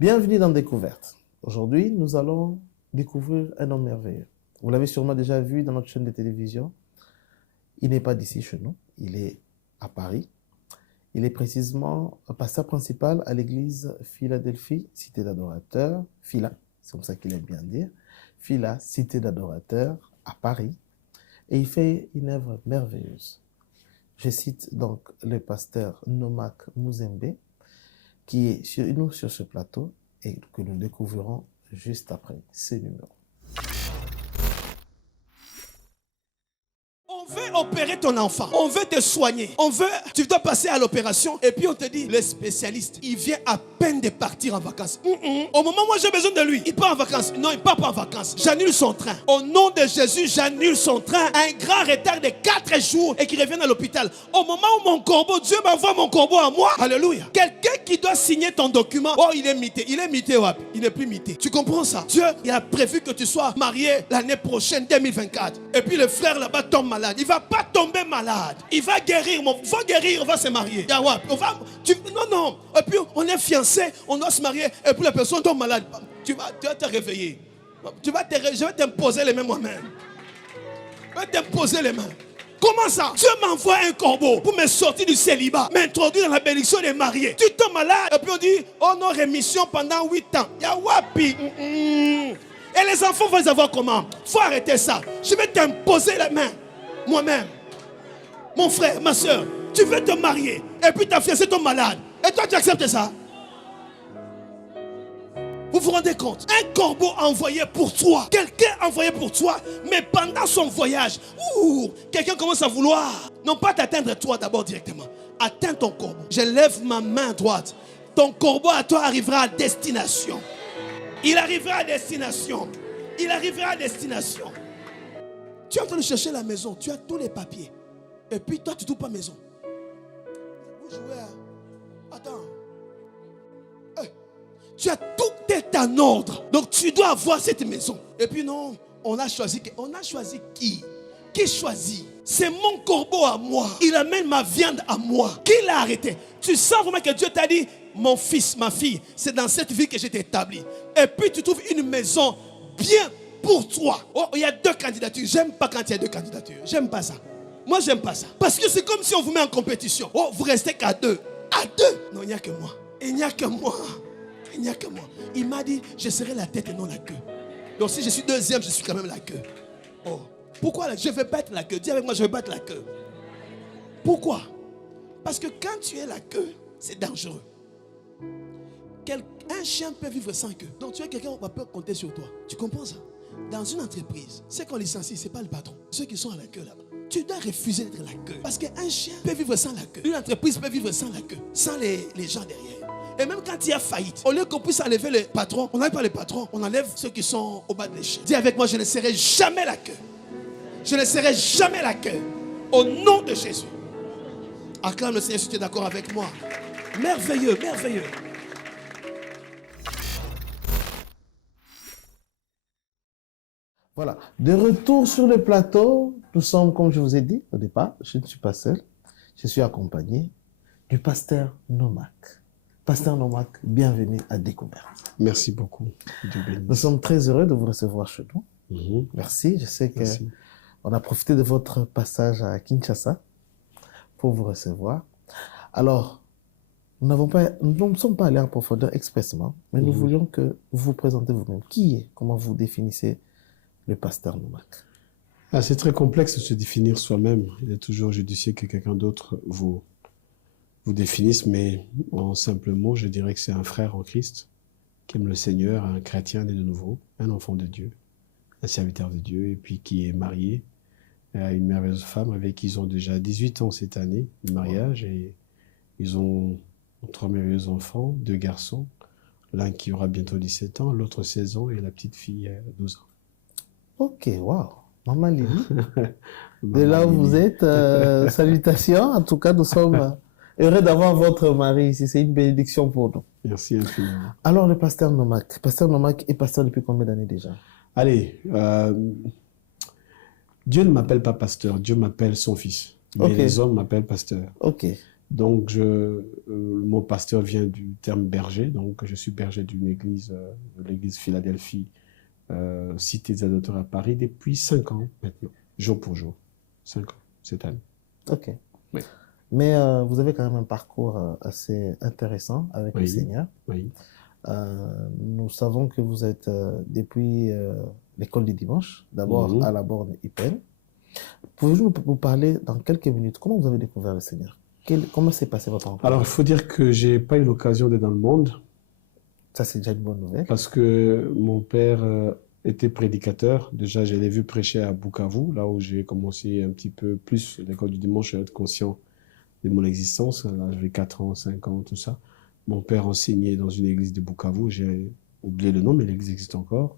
Bienvenue dans Découverte. Aujourd'hui, nous allons découvrir un homme merveilleux. Vous l'avez sûrement déjà vu dans notre chaîne de télévision. Il n'est pas d'ici chez nous, il est à Paris. Il est précisément pasteur principal à l'église Philadelphie, Cité d'Adorateurs, Phila, c'est comme ça qu'il aime bien dire, Phila, Cité d'Adorateurs à Paris. Et il fait une œuvre merveilleuse. Je cite donc le pasteur Nomak Mouzembe, qui est sur ce plateau et que nous découvrirons juste après ce numéro. On veut opérer ton enfant, on veut te soigner, tu dois passer à l'opération et puis on te dit, le spécialiste, il vient à peine de partir en vacances. Au moment où j'ai besoin de lui, il part en vacances. Non, il part pas en vacances. J'annule son train. Au nom de Jésus, j'annule son train. Un grand retard de 4 jours et qu'il revienne à l'hôpital. Au moment où mon corbeau, Dieu m'envoie mon corbeau à moi. Alléluia. Quelqu'un qui doit signer ton document, oh, il est mité. Il est mité, ouais. Il n'est plus mité. Tu comprends ça? Dieu, il a prévu que tu sois marié l'année prochaine, 2024. Et puis le frère là-bas tombe malade. Il ne va pas tomber malade. Il va guérir. Il va guérir, on va se marier. Non. Et puis on est fiancés, on doit se marier. Et puis la personne tombe malade. Tu vas te réveiller. Je vais t'imposer les mains moi-même. Je vais t'imposer les mains. Comment ça? Dieu m'envoie un corbeau pour me sortir du célibat, m'introduire dans la bénédiction des mariés. Tu tombes malade. Et puis on dit, oh non, rémission pendant 8 ans. Yawapi. Et les enfants vont savoir comment. Il faut arrêter ça. Je vais t'imposer les mains. Moi-même, mon frère, ma soeur, tu veux te marier et puis ta fiancée tombe malade. Et toi, tu acceptes ça? Vous vous rendez compte? Un corbeau envoyé pour toi. Quelqu'un envoyé pour toi. Mais pendant son voyage, quelqu'un commence à vouloir, non pas t'atteindre toi d'abord directement. Atteins ton corbeau. Je lève ma main droite. Ton corbeau à toi arrivera à destination. Il arrivera à destination. Il arrivera à destination. Tu es en train de chercher la maison, tu as tous les papiers. Et puis toi, tu ne trouves pas maison. Vous jouez à... Attends. Tu as tout est en ordre. Donc tu dois avoir cette maison. Et puis non, on a choisi qui? Qui choisit? C'est mon corbeau à moi. Il amène ma viande à moi. Qui l'a arrêté? Tu sens vraiment que Dieu t'a dit, mon fils, ma fille, c'est dans cette ville que j'ai établi. Et puis tu trouves une maison bien pour toi. Oh, il y a 2 candidatures. J'aime pas quand il y a 2 candidatures. J'aime pas ça. Moi, j'aime pas ça. Parce que c'est comme si on vous met en compétition. Oh, vous restez qu'à 2. À 2. Non, il n'y a que moi. Il n'y a que moi. Il n'y a que moi. Il m'a dit, je serai la tête et non la queue. Donc si je suis deuxième, je suis quand même la queue. Oh. Pourquoi je vais battre la queue? Dis avec moi, je vais battre la queue. Pourquoi? Parce que quand tu es la queue, c'est dangereux. Un chien peut vivre sans queue. Donc tu es quelqu'un qui peut compter sur toi. Tu comprends ça? Dans une entreprise, ceux qu'on licencie, ce n'est pas le patron. Ceux qui sont à la queue là-bas. Tu dois refuser d'être la queue. Parce qu'un chien peut vivre sans la queue. Une entreprise peut vivre sans la queue. Sans les gens derrière. Et même quand il y a faillite, au lieu qu'on puisse enlever le patron, on n'enlève pas le patron, on enlève ceux qui sont au bas de l'échelle. Dis avec moi, je ne serai jamais la queue. Je ne serai jamais la queue. Au nom de Jésus. Acclame le Seigneur si tu es d'accord avec moi. Merveilleux, merveilleux. Voilà, de retour sur le plateau, nous sommes, comme je vous ai dit au départ, je ne suis pas seul, je suis accompagné du pasteur Nomak. Pasteur Nomak, bienvenue à Découverte. Merci beaucoup. Nous sommes très heureux de vous recevoir chez nous. Merci, je sais qu'on a profité de votre passage à Kinshasa pour vous recevoir. Alors, nous ne sommes pas allés en profondeur expressément, mais nous voulions que vous vous présentez vous-même. Qui est? Comment vous définissez le pasteur Nomak? C'est très complexe de se définir soi-même. Il est toujours judicieux que quelqu'un d'autre vous définisse, mais en simples mots, je dirais que c'est un frère en Christ qui aime le Seigneur, un chrétien né de nouveau, un enfant de Dieu, un serviteur de Dieu, et puis qui est marié à une merveilleuse femme avec qui ils ont déjà 18 ans cette année de mariage, et ils ont 3 merveilleux enfants, 2 garçons, l'un qui aura bientôt 17 ans, l'autre 16 ans, et la petite fille 12 ans. Ok, waouh. Maman Lily. De là où vous êtes, salutations. En tout cas, nous sommes heureux d'avoir votre mari ici. C'est une bénédiction pour nous. Merci infiniment. Alors, le pasteur Nomak. Pasteur Nomak est pasteur depuis combien d'années déjà? Allez, Dieu ne m'appelle pas pasteur, Dieu m'appelle son fils. Mais les hommes m'appellent pasteur. Ok. Donc, mon pasteur vient du terme berger. Donc, je suis berger d'une église, de l'église Philadelphie, Cité des Adopteurs à Paris, depuis 5 ans maintenant, jour pour jour. 5 ans, cette année. Ok. Oui. Mais vous avez quand même un parcours assez intéressant avec le Seigneur. Oui. Nous savons que vous êtes depuis l'école du dimanche, d'abord à la borne Ypen. Pouvez-vous nous parler dans quelques minutes comment vous avez découvert le Seigneur? Comment s'est passé votre rencontre? Alors, il faut dire que j'ai pas eu l'occasion d'être dans le monde. Ça, c'est déjà une bonne nouvelle. Parce que mon père était prédicateur. Déjà, je l'ai vu prêcher à Bukavu, là où j'ai commencé un petit peu plus l'école du dimanche à être conscient de mon existence. Là, j'avais 4 ans, 5 ans, tout ça. Mon père enseignait dans une église de Bukavu. J'ai oublié le nom, mais l'église existe encore.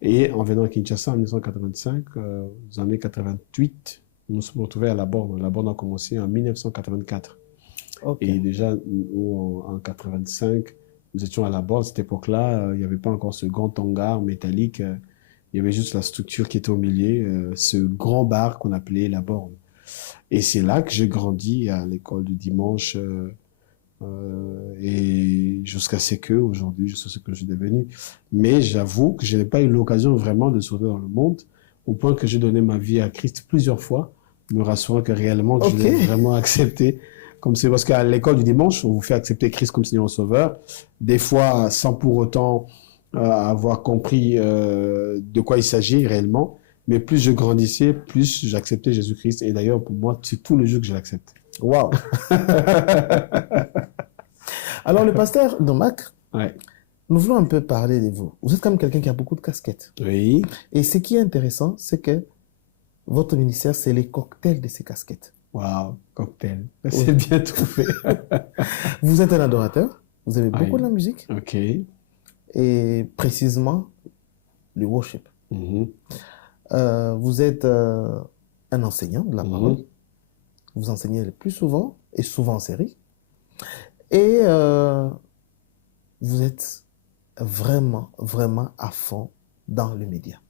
Et en venant à Kinshasa en 1985, aux années 88, nous nous sommes retrouvés à la borne. La borne a commencé en 1984. Okay. Et déjà, nous, en 85, nous étions à la borne. À cette époque-là, il n'y avait pas encore ce grand hangar métallique. Il y avait juste la structure qui était au milieu, ce grand bar qu'on appelait la borne. Et c'est là que j'ai grandi à l'école du dimanche. Et jusqu'à ce que aujourd'hui je sais ce que je suis devenu. Mais j'avoue que je n'ai pas eu l'occasion vraiment de sauter dans le monde, au point que j'ai donné ma vie à Christ plusieurs fois, me rassurant que réellement que je l'ai vraiment accepté. Comme c'est parce qu'à l'école du dimanche, on vous fait accepter Christ comme Seigneur et Sauveur, des fois sans pour autant avoir compris de quoi il s'agit réellement. Mais plus je grandissais, plus j'acceptais Jésus-Christ. Et d'ailleurs, pour moi, c'est tous les jours que je l'accepte. Waouh. Alors, le pasteur Domak, nous voulons un peu parler de vous. Vous êtes quand même quelqu'un qui a beaucoup de casquettes. Oui. Et ce qui est intéressant, c'est que votre ministère, c'est les cocktails de ces casquettes. Waouh, cocktail. C'est bien trouvé. Vous êtes un adorateur. Vous aimez beaucoup la musique. Ok. Et précisément, le worship. Vous êtes un enseignant de la parole. Vous enseignez le plus souvent et souvent en série. Et vous êtes vraiment, vraiment à fond dans le média.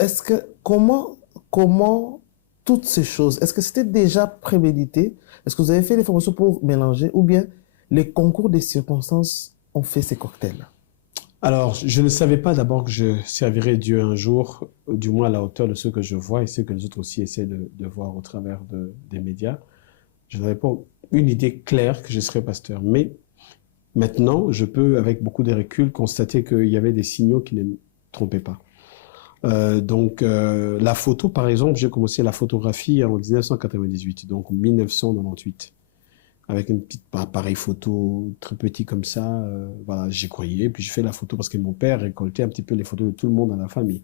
Est-ce que, comment toutes ces choses, est-ce que c'était déjà prémédité? Est-ce que vous avez fait les formations pour mélanger ou bien les concours des circonstances ont fait ces cocktails? Alors, je ne savais pas d'abord que je servirais Dieu un jour, du moins à la hauteur de ce que je vois et ce que les autres aussi essaient de voir au travers des médias. Je n'avais pas une idée claire que je serais pasteur. Mais maintenant, je peux, avec beaucoup de recul, constater qu'il y avait des signaux qui ne me trompaient pas. Donc, la photo, par exemple, j'ai commencé la photographie en 1998, donc 1998. Avec un petit appareil photo très petit comme ça, voilà, j'y croyais. Puis je fais la photo parce que mon père récoltait un petit peu les photos de tout le monde dans la famille.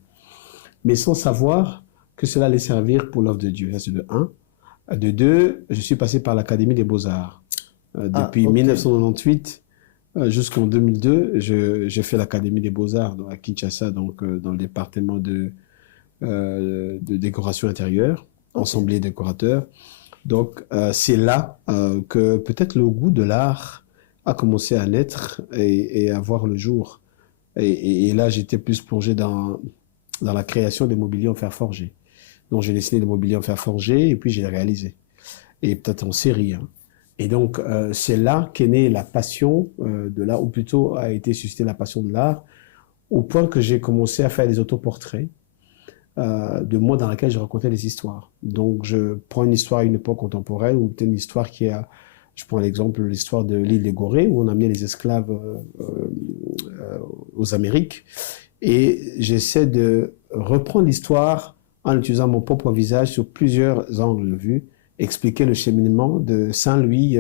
Mais sans savoir que cela allait servir pour l'œuvre de Dieu. Ça, c'est de 1. De 2, je suis passé par l'Académie des Beaux-Arts. Depuis 1998 jusqu'en 2002, j'ai fait l'Académie des Beaux-Arts à Kinshasa, donc dans le département de décoration intérieure, ensemblier décorateur. Donc, c'est là que peut-être le goût de l'art a commencé à naître et à voir le jour. Et là, j'étais plus plongé dans la création des mobiliers en fer forgé. Donc, j'ai dessiné des mobiliers en fer forgé et puis j'ai réalisé. Et peut-être en série. Et donc, c'est là qu'est née la passion de l'art, ou plutôt a été suscitée la passion de l'art, au point que j'ai commencé à faire des autoportraits de moi dans laquelle je racontais des histoires. Donc, je prends une histoire à une époque contemporaine ou peut-être une histoire qui a... Je prends l'exemple de l'histoire de l'île de Gorée, où on amenait les esclaves aux Amériques. Et j'essaie de reprendre l'histoire en utilisant mon propre visage sur plusieurs angles de vue, expliquer le cheminement de Saint-Louis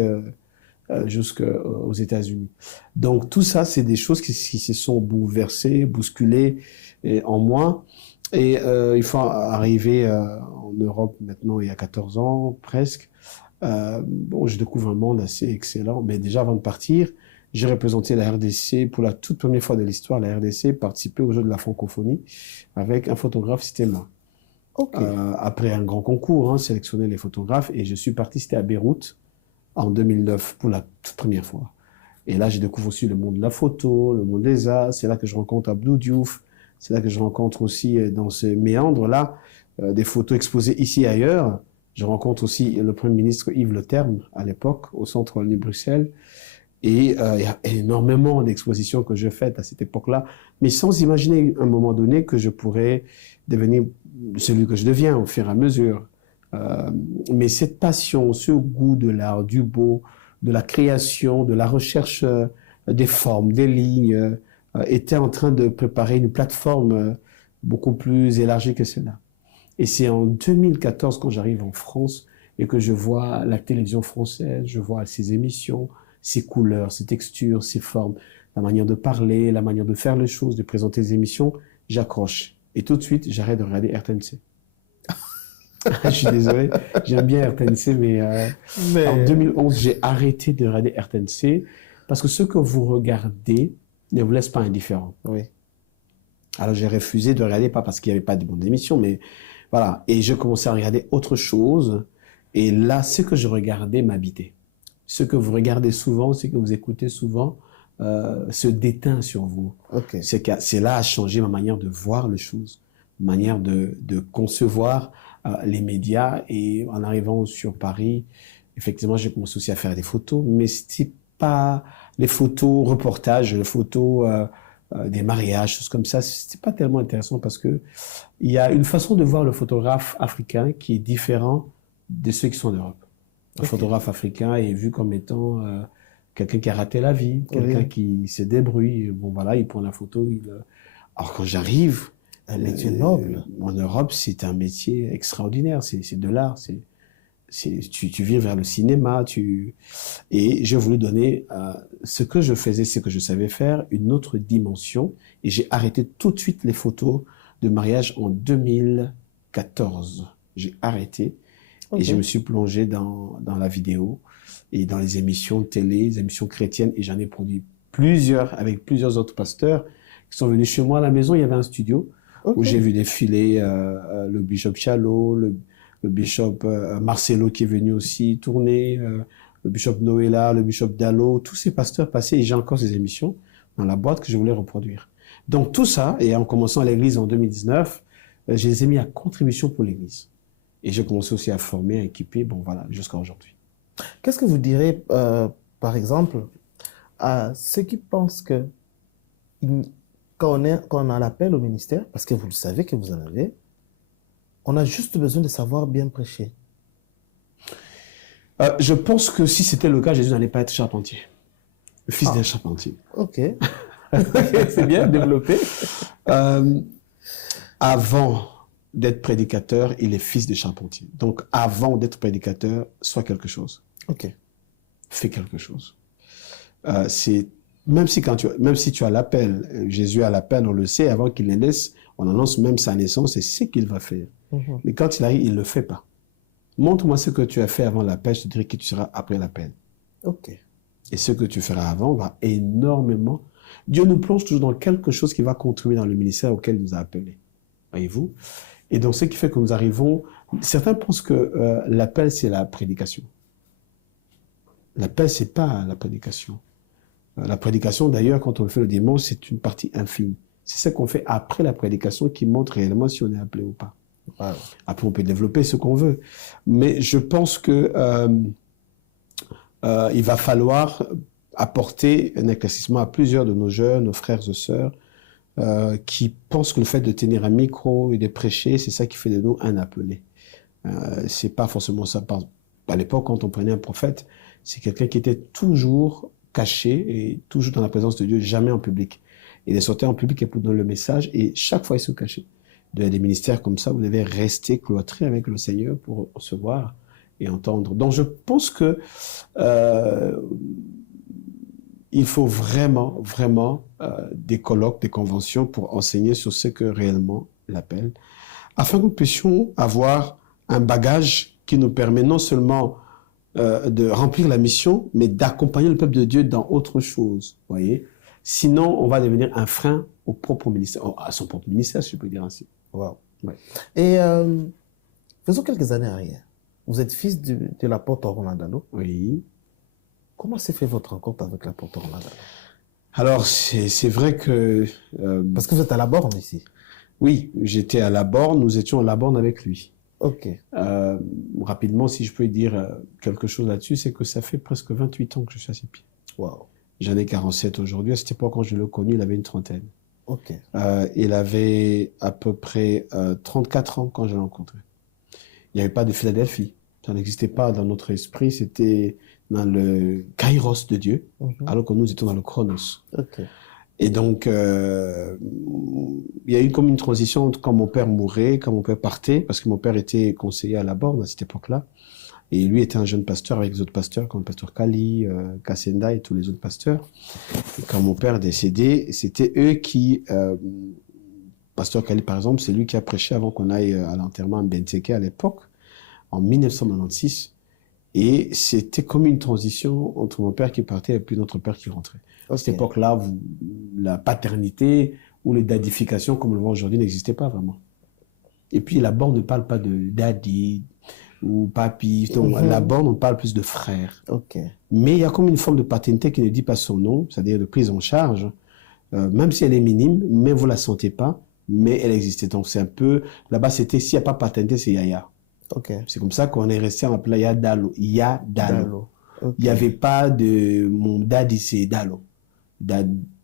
jusqu'aux États-Unis. Donc, tout ça, c'est des choses qui se sont bouleversées, bousculées en moi. Et il faut arriver en Europe maintenant, il y a 14 ans, presque. Bon, je découvre un monde assez excellent. Mais déjà, avant de partir, j'ai représenté la RDC pour la toute première fois de l'histoire. La RDC participait aux Jeux de la francophonie avec un photographe, c'était moi. Okay. Après un grand concours, sélectionner les photographes. Et je suis parti, c'était à Beyrouth, en 2009, pour la toute première fois. Et là, je découvre aussi le monde de la photo, le monde des arts. C'est là que je rencontre Abdou Diouf. C'est là que je rencontre aussi, dans ce méandre-là, des photos exposées ici et ailleurs, Je rencontre aussi le Premier ministre Yves Le Terme, à l'époque, au Centre Wallonie Bruxelles. Et il y a énormément d'expositions que je fais à cette époque-là, mais sans imaginer à un moment donné que je pourrais devenir celui que je deviens au fur et à mesure. Mais cette passion, ce goût de l'art, du beau, de la création, de la recherche des formes, des lignes, était en train de préparer une plateforme beaucoup plus élargie que cela. Et c'est en 2014, quand j'arrive en France et que je vois la télévision française, je vois ses émissions, ses couleurs, ses textures, ses formes, la manière de parler, la manière de faire les choses, de présenter les émissions, j'accroche. Et tout de suite, j'arrête de regarder RTNC. Je suis désolé, j'aime bien RTNC, mais en 2011, j'ai arrêté de regarder RTNC parce que ce que vous regardez ne vous laisse pas indifférent. Oui. Alors j'ai refusé de regarder, pas parce qu'il n'y avait pas de bonnes émissions, mais voilà. Et je commençais à regarder autre chose. Et là, ce que je regardais m'habitait. Ce que vous regardez souvent, ce que vous écoutez souvent, se déteint sur vous. Ok. Cela a changé ma manière de voir les choses, ma manière de concevoir les médias. Et en arrivant sur Paris, effectivement, j'ai commencé aussi à faire des photos, mais c'était pas les photos reportages, les photos des mariages, choses comme ça. C'était pas tellement intéressant parce que il y a une façon de voir le photographe africain qui est différent de ceux qui sont en Europe. Un photographe africain est vu comme étant quelqu'un qui a raté la vie, quelqu'un qui se débrouille. Bon, voilà, il prend la photo. Alors, quand j'arrive... Un métier noble. En Europe, c'est un métier extraordinaire. C'est de l'art. Tu viens vers le cinéma. Et j'ai voulu donner ce que je faisais, ce que je savais faire, une autre dimension. Et j'ai arrêté tout de suite les photos de mariage en 2014. J'ai arrêté. Et je me suis plongé dans la vidéo et dans les émissions de télé, les émissions chrétiennes. Et j'en ai produit plusieurs avec plusieurs autres pasteurs qui sont venus chez moi à la maison. Il y avait un studio où j'ai vu défiler le bishop Chalot, le bishop Marcelo qui est venu aussi tourner, le bishop Noëlla, le bishop Dallo, tous ces pasteurs passés. Et j'ai encore ces émissions dans la boîte que je voulais reproduire. Donc tout ça, et en commençant à l'église en 2019, je les ai mis à contribution pour l'église. Et j'ai commencé aussi à former, à équiper, bon voilà, jusqu'à aujourd'hui. Qu'est-ce que vous direz, par exemple, à ceux qui pensent que quand on a l'appel au ministère, parce que vous le savez que vous en avez, on a juste besoin de savoir bien prêcher? Je pense que si c'était le cas, Jésus n'allait pas être charpentier. Le fils d'un charpentier. Ok. C'est bien développé. Avant d'être prédicateur, il est fils de charpentier. Donc, avant d'être prédicateur, sois quelque chose. Ok. Fais quelque chose. Même si tu as l'appel, Jésus a l'appel, on le sait, avant qu'il ne naisse, on annonce même sa naissance et ce qu'il va faire. Mais quand il arrive, il ne le fait pas. Montre-moi ce que tu as fait avant l'appel, je te dirai qui tu seras après l'appel. Ok. Et ce que tu feras avant va énormément... Dieu nous plonge toujours dans quelque chose qui va contribuer dans le ministère auquel il nous a appelés. Voyez-vous? Et donc, ce qui fait que nous arrivons... Certains pensent que l'appel, c'est la prédication. L'appel, c'est pas la prédication. La prédication, d'ailleurs, quand on le fait le dimanche, c'est une partie infime. C'est ce qu'on fait après la prédication qui montre réellement si on est appelé ou pas. Wow. Après, on peut développer ce qu'on veut. Mais je pense que il va falloir apporter un éclaircissement à plusieurs de nos jeunes, nos frères et sœurs, qui pensent que le fait de tenir un micro et de prêcher, c'est ça qui fait de nous un appelé. C'est pas forcément ça. À l'époque, quand on prenait un prophète, c'est quelqu'un qui était toujours caché et toujours dans la présence de Dieu, jamais en public. Il est sorti en public et pour donner le message et chaque fois il se cachait. Dans des ministères comme ça, vous devez rester cloîtré avec le Seigneur pour recevoir et entendre. Donc je pense que il faut vraiment des colloques, des conventions pour enseigner sur ce que réellement l'appel, afin que nous puissions avoir un bagage qui nous permet non seulement de remplir la mission, mais d'accompagner le peuple de Dieu dans autre chose, voyez. Sinon, on va devenir un frein au propre ministère, à son propre ministère, si je peux dire ainsi. Wow. Ouais. Et faisons quelques années arrière. Vous êtes fils de l'apôtre Ronaldalo. Oui. Comment s'est fait votre rencontre avec l'apôtre Ronaldalo? Alors, c'est vrai que... Parce que vous êtes à la borne ici. Oui, j'étais à la borne, nous étions à la borne avec lui. Ok. Rapidement, si je peux dire quelque chose là-dessus, c'est que ça fait presque 28 ans que je suis à ses pieds. Wow. J'en ai 47 aujourd'hui. À cette époque, quand je l'ai connu, il avait une trentaine. Ok. Il avait à peu près 34 ans quand je l'ai rencontré. Il n'y avait pas de Philadelphie. Ça n'existait pas dans notre esprit. C'était dans le kairos de Dieu, alors que nous étions dans le chronos. Ok. Et donc, il y a eu comme une transition quand mon père mourait, quand mon père partait, parce que mon père était conseiller à la Borne à cette époque-là. Et lui était un jeune pasteur avec les autres pasteurs, comme le pasteur Kali, Kassenda et tous les autres pasteurs. Et quand mon père est décédé, c'était eux qui... pasteur Kali, par exemple, c'est lui qui a prêché avant qu'on aille à l'enterrement à Benteke à l'époque, en 1996. Et c'était comme une transition entre mon père qui partait et puis notre père qui rentrait. À cette époque-là, la paternité ou les dadifications, comme on le voit aujourd'hui, n'existait pas vraiment. Et puis, la Borne ne parle pas de daddy ou papi. Donc, la Borne, on parle plus de frère. Mais il y a comme une forme de paternité qui ne dit pas son nom, c'est-à-dire de prise en charge, même si elle est minime, mais vous la sentez pas, mais elle existait. Donc, c'est un peu... Là-bas, c'était, s'il n'y a pas paternité, c'est Yaya. C'est comme ça qu'on est resté en appelant Yadalo. Yadalo. Il n'y avait pas de... Mon daddy, c'est Dalo.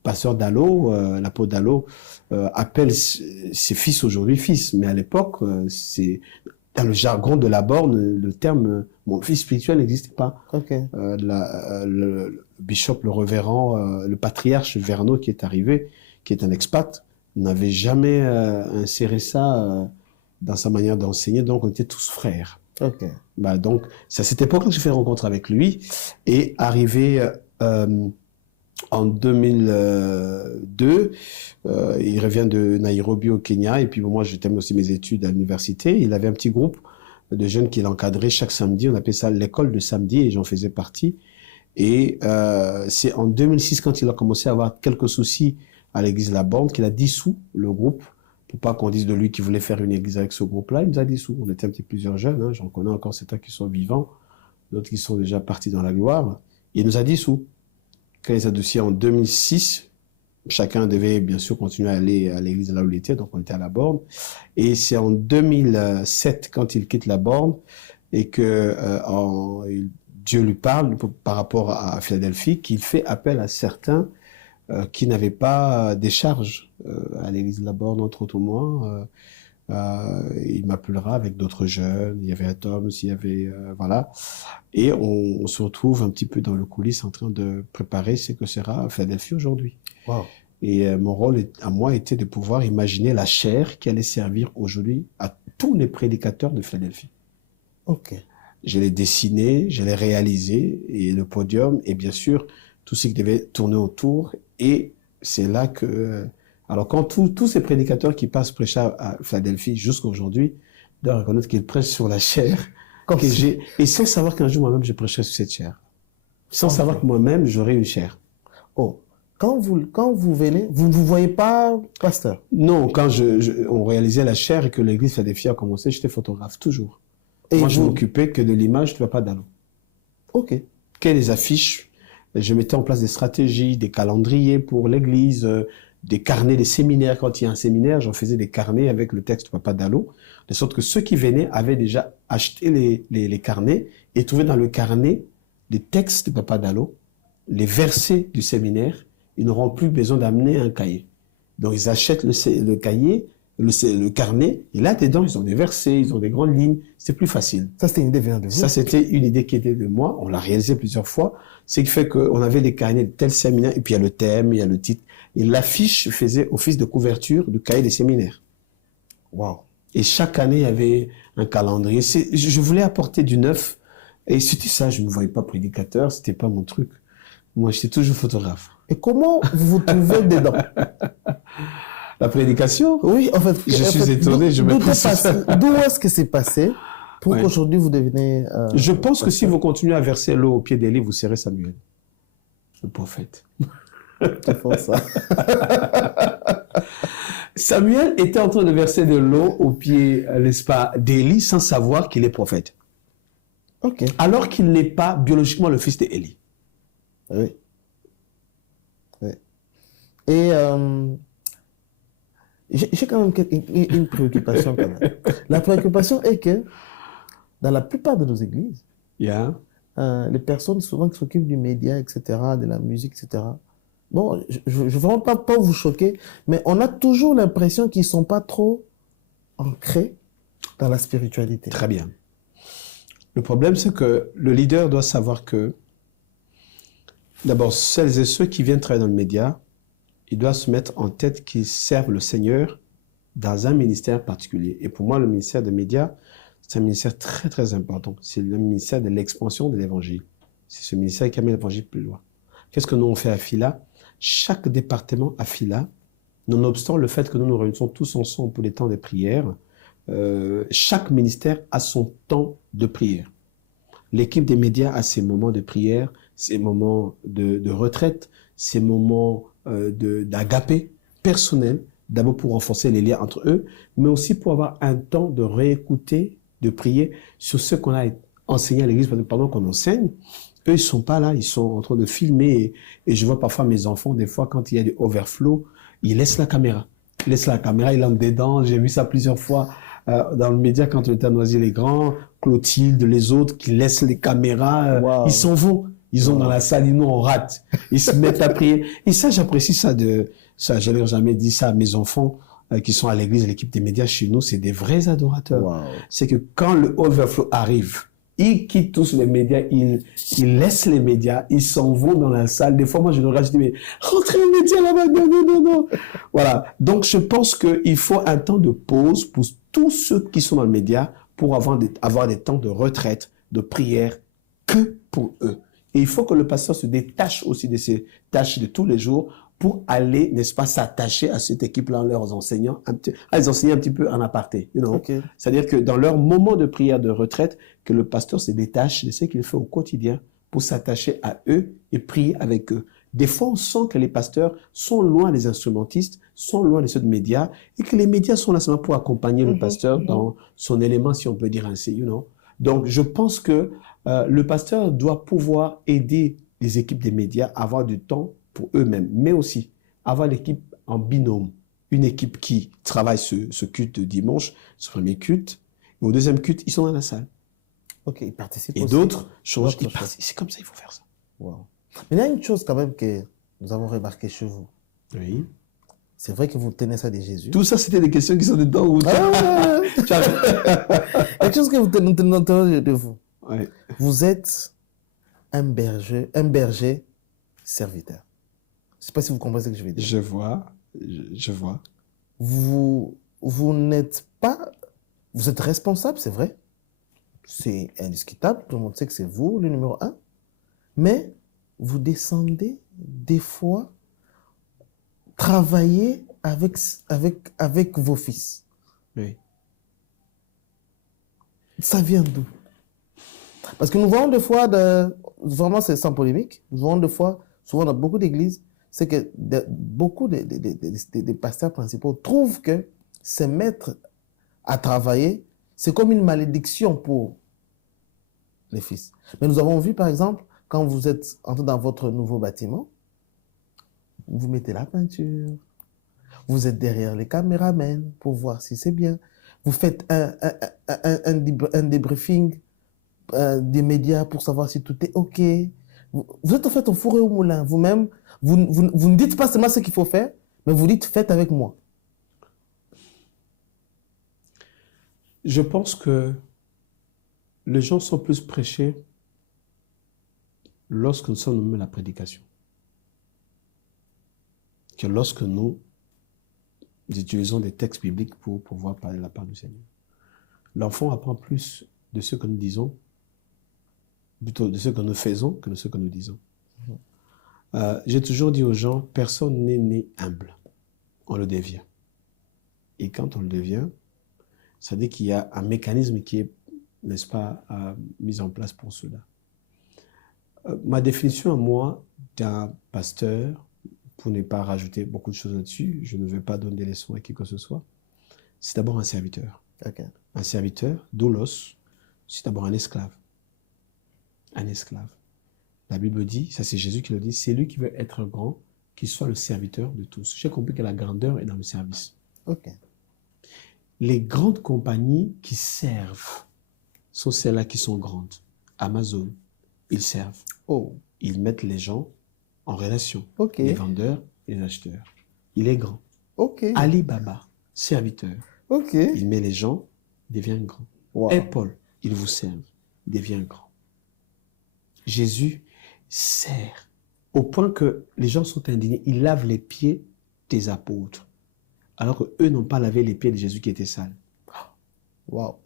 Pasteur Dalo, l'apôtre Dalo, appelle ses fils aujourd'hui fils. Mais à l'époque, c'est dans le jargon de la Borne, le terme mon fils spirituel n'existait pas. Le bishop, le révérend, le patriarche Verneau qui est arrivé, qui est un expat, n'avait jamais inséré ça dans sa manière d'enseigner. Donc, on était tous frères. Donc, c'est à cette époque que j'ai fait rencontre avec lui. Et arrivé en 2002, il revient de Nairobi au Kenya. Et puis, moi, je termine aussi mes études à l'université. Il avait un petit groupe de jeunes qu'il encadrait chaque samedi. On appelait ça l'école de samedi et j'en faisais partie. Et c'est en 2006, quand il a commencé à avoir quelques soucis à l'église La Borne, qu'il a dissous le groupe. Pour pas qu'on dise de lui qu'il voulait faire une église avec ce groupe-là, il nous a dissous. On était un petit plusieurs jeunes, hein. J'en connais encore certains qui sont vivants, d'autres qui sont déjà partis dans la gloire. Il nous a dissous. Quand il s'est dissous en 2006, chacun devait bien sûr continuer à aller à l'église là où il était, donc on était à La Borne. Et c'est en 2007, quand il quitte La Borne, et que Dieu lui parle par rapport à Philadelphie, qu'il fait appel à certains qui n'avaient pas des charges à l'église de La Borne, entre autres moi. Il m'appellera avec d'autres jeunes. Il y avait un Tom, il y avait... voilà. Et on se retrouve un petit peu dans le coulisses en train de préparer ce que sera Philadelphie aujourd'hui. Et mon rôle à moi était de pouvoir imaginer la chair qui allait servir aujourd'hui à tous les prédicateurs de Philadelphie. Je l'ai dessiné, je l'ai réalisé, et le podium, et bien sûr, tout ce qui devait tourner autour. Et c'est là que... alors, quand tous ces prédicateurs qui passent prêcher à Philadelphie jusqu'à aujourd'hui doivent reconnaître qu'ils prêchent sur la chair que j'ai... Et sans savoir qu'un jour, moi-même, je prêcherai sur cette chair. Sans savoir que moi-même, j'aurai une chair. Quand vous venez, vous ne vous voyez pas pasteur? Non, quand on réalisait la chair et que l'église Philadelphie a commencé, j'étais photographe, toujours. Et moi, je m'occupais que de l'image, tu vas pas d'allô. Quelles les affiches? Je mettais en place des stratégies, des calendriers pour l'église, des carnets, des séminaires. Quand il y a un séminaire, j'en faisais des carnets avec le texte Papa Dalo, de sorte que ceux qui venaient avaient déjà acheté les carnets et trouvaient dans le carnet les textes de Papa Dalo, les versets du séminaire. Ils n'auront plus besoin d'amener un cahier. Donc, ils achètent le cahier, le carnet, et là, dedans, ils ont des versets, ils ont des grandes lignes. C'est plus facile. Ça, c'était une idée venant de vous? Ça, c'était une idée qui était de moi. On l'a réalisé plusieurs fois. Ce qui fait qu'on avait des carnets de tel séminaire, et puis il y a le thème, il y a le titre. Et l'affiche faisait office de couverture du cahier des séminaires. Et chaque année, il y avait un calendrier. Je voulais apporter du neuf. Et c'était ça, je ne me voyais pas prédicateur, c'était pas mon truc. Moi, j'étais toujours photographe. Et comment vous vous trouvez dedans? La prédication? Oui, en fait. Je suis étonné, je me D'où est-ce que c'est passé pour qu'aujourd'hui vous deveniez... je pense que si vous continuez à verser l'eau au pied des livres, vous serez Samuel, le prophète. C'est fort, ça. Samuel était en train de verser de l'eau au pied, n'est-ce pas, d'Élie, sans savoir qu'il est prophète. Alors qu'il n'est pas biologiquement le fils d'Élie. Et j'ai quand même une préoccupation quand même. La préoccupation est que dans la plupart de nos églises, Yeah. les personnes souvent qui s'occupent du média, etc., de la musique, etc., bon, je ne veux vraiment pas vous choquer, mais on a toujours l'impression qu'ils ne sont pas trop ancrés dans la spiritualité. Très bien. Le problème, c'est que le leader doit savoir que, d'abord, celles et ceux qui viennent travailler dans le média, ils doivent se mettre en tête qu'ils servent le Seigneur dans un ministère particulier. Et pour moi, le ministère des médias, c'est un ministère très, très important. C'est le ministère de l'expansion de l'Évangile. C'est ce ministère qui amène l'Évangile plus loin. Qu'est-ce que nous, on fait à FILA? Chaque département à FILA, nonobstant le fait que nous nous réunissons tous ensemble pour les temps de prière, chaque ministère a son temps de prière. L'équipe des médias a ses moments de prière, ses moments de retraite, ses moments d'agapé personnel, d'abord pour renforcer les liens entre eux, mais aussi pour avoir un temps de réécouter, de prier sur ce qu'on a enseigné à l'église pendant qu'on enseigne. Eux, ils sont pas là, ils sont en train de filmer. Et je vois parfois mes enfants, des fois, quand il y a des overflow, ils laissent la caméra. Ils laissent la caméra, ils l'ont dedans. J'ai vu ça plusieurs fois dans le média quand on était à Noisy-les-Grands, Clotilde, les autres qui laissent les caméras. Wow. Ils s'en vont. Ils sont dans la salle, ils nous on rate. Ils se mettent à prier. Et ça, j'apprécie ça ça. Je n'ai jamais dit ça à mes enfants qui sont à l'église, l'équipe des médias chez nous, c'est des vrais adorateurs. Wow. C'est que quand le overflow arrive, ils quittent tous les médias, ils laissent les médias, ils s'en vont dans la salle. Des fois, moi, je leur dis, mais rentrez aux médias là-bas, non, non, non, non. Voilà. Donc, je pense qu'il faut un temps de pause pour tous ceux qui sont dans le média pour avoir des temps de retraite, de prière, que pour eux. Et il faut que le pasteur se détache aussi de ces tâches de tous les jours pour aller, n'est-ce pas, s'attacher à cette équipe-là en leur enseignant les enseigner un petit peu en aparté, you know? Okay. C'est-à-dire que dans leur moment de prière de retraite, que le pasteur se détache de ce qu'il fait au quotidien pour s'attacher à eux et prier avec eux. Des fois, on sent que les pasteurs sont loin des instrumentistes, sont loin de ceux de médias, et que les médias sont là seulement pour accompagner le pasteur dans son élément, si on peut dire ainsi, you know? Donc, je pense que le pasteur doit pouvoir aider les équipes des médias à avoir du temps pour eux-mêmes, mais aussi avoir l'équipe en binôme. Une équipe qui travaille ce culte de dimanche, ce premier culte, et au deuxième culte, ils sont dans la salle. Ok, ils participent Et aussi. d'autres changent. D'autres choses. C'est comme ça, il faut faire ça. Wow. Mais il y a une chose quand même que nous avons remarqué chez vous. Oui. C'est vrai que vous tenez ça de Jésus. Tout ça, c'était des questions qui sont dedans. Ou... Ah, quelque chose que vous tenez de vous. Ouais. Vous êtes un berger serviteur. Je ne sais pas si vous comprenez ce que je veux dire. Je vois. Je vois. Vous n'êtes pas... Vous êtes responsable, c'est vrai. C'est indiscutable. Tout le monde sait que c'est vous, le numéro 1. Mais vous descendez des fois travailler avec vos fils. Oui. Ça vient d'où? Parce que nous voyons des fois, vraiment c'est sans polémique, nous voyons des fois, souvent dans beaucoup d'églises, c'est que beaucoup des pasteurs principaux trouvent que se mettre à travailler, c'est comme une malédiction pour les fils. Mais nous avons vu par exemple, quand vous êtes entré dans votre nouveau bâtiment, vous mettez la peinture, vous êtes derrière les caméramans pour voir si c'est bien, vous faites un débriefing des médias pour savoir si tout est OK. Vous êtes en fait au four et au moulin. Vous-même, vous ne dites pas seulement ce qu'il faut faire, mais vous dites faites avec moi. Je pense que les gens sont plus prêchés lorsque nous sommes nommés à la prédication que lorsque nous utilisons des textes bibliques pour pouvoir parler de la part du Seigneur. L'enfant apprend plus de ce que nous disons, plutôt de ce que nous faisons que de ce que nous disons. J'ai toujours dit aux gens, personne n'est né humble. On le devient. Et quand on le devient, ça veut dire qu'il y a un mécanisme qui est, n'est-ce pas, mis en place pour cela. Ma définition à moi d'un pasteur, pour ne pas rajouter beaucoup de choses là-dessus, je ne veux pas donner des leçons à qui que ce soit, c'est d'abord un serviteur. Okay. Un serviteur, doulos, c'est d'abord un esclave. Un esclave. La Bible dit, ça c'est Jésus qui le dit, c'est lui qui veut être grand, qu'il soit le serviteur de tous. J'ai compris que la grandeur est dans le service. Ok. Les grandes compagnies qui servent sont celles-là qui sont grandes. Amazon, ils servent. Oh, Ils mettent les gens en relation. ok. Les vendeurs et les acheteurs. Il est grand. Ok. Alibaba, serviteur. Ok. Il met les gens, il devient grand. Wow. Apple, il vous sert, il devient grand. Jésus sert au point que les gens sont indignés. Il lave les pieds des apôtres, alors qu'eux n'ont pas lavé les pieds de Jésus qui était sale. Wow.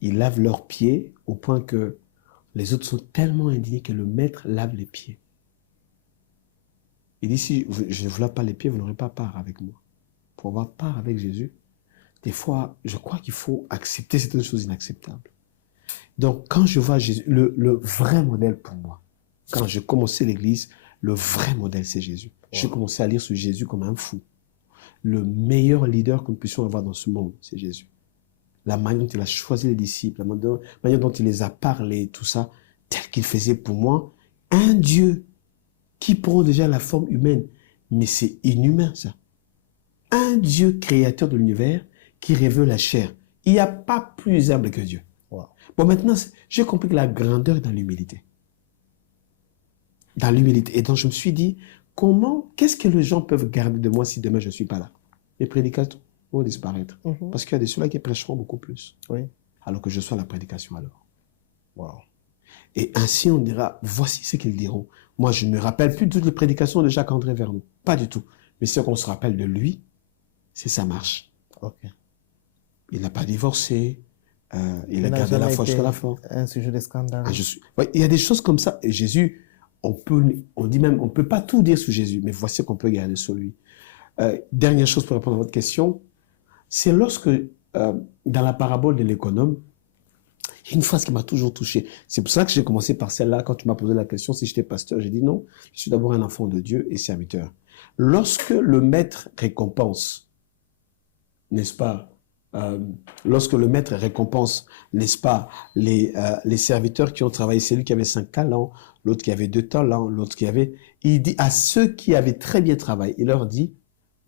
Il lave leurs pieds au point que les autres sont tellement indignés que le maître lave les pieds. Il dit, si je ne vous lave pas les pieds, vous n'aurez pas part avec moi. Pour avoir part avec Jésus, des fois, je crois qu'il faut accepter certaines choses inacceptables. Donc, quand je vois Jésus, le vrai modèle pour moi, quand je commençais l'église, le vrai modèle, c'est Jésus. J'ai commencé à lire sur Jésus comme un fou. Le meilleur leader que nous puissions avoir dans ce monde, c'est Jésus. La manière dont il a choisi les disciples, la manière dont il les a parlé, tout ça, tel qu'il faisait pour moi, un Dieu qui prend déjà la forme humaine. Mais c'est inhumain, ça. Un Dieu créateur de l'univers qui révèle la chair. Il n'y a pas plus humble que Dieu. Wow. Bon, maintenant, j'ai compris que la grandeur est dans l'humilité. Dans l'humilité. Et donc, je me suis dit, qu'est-ce que les gens peuvent garder de moi si demain je ne suis pas là? Les prédicateurs vont disparaître. Parce qu'il y a des ceux-là qui prêcheront beaucoup plus. Oui. Alors que je sois la prédication alors. Wow. Et ainsi, on dira, voici ce qu'ils diront. Moi, je ne me rappelle plus toutes les prédications de Jacques-André Vernou. Pas du tout. Mais ce qu'on se rappelle de lui, c'est sa marche. Ok. Il n'a pas divorcé. Il a n'a gardé la jamais foi été jusqu'à la fin. un sujet de scandale. Ouais, il y a des choses comme ça. Et Jésus, on dit même, on ne peut pas tout dire sur Jésus, mais voici qu'on peut garder sur lui. Dernière chose pour répondre à votre question, c'est lorsque, dans la parabole de l'économe, il y a une phrase qui m'a toujours touché. C'est pour ça que j'ai commencé par celle-là. Quand tu m'as posé la question si j'étais pasteur, j'ai dit non, je suis d'abord un enfant de Dieu et serviteur. Lorsque le maître récompense, n'est-ce pas, lorsque le maître récompense, n'est-ce pas, les serviteurs qui ont travaillé, c'est lui qui avait 5 talents, l'autre qui avait 2 talents, l'autre qui avait... Il dit à ceux qui avaient très bien travaillé, il leur dit,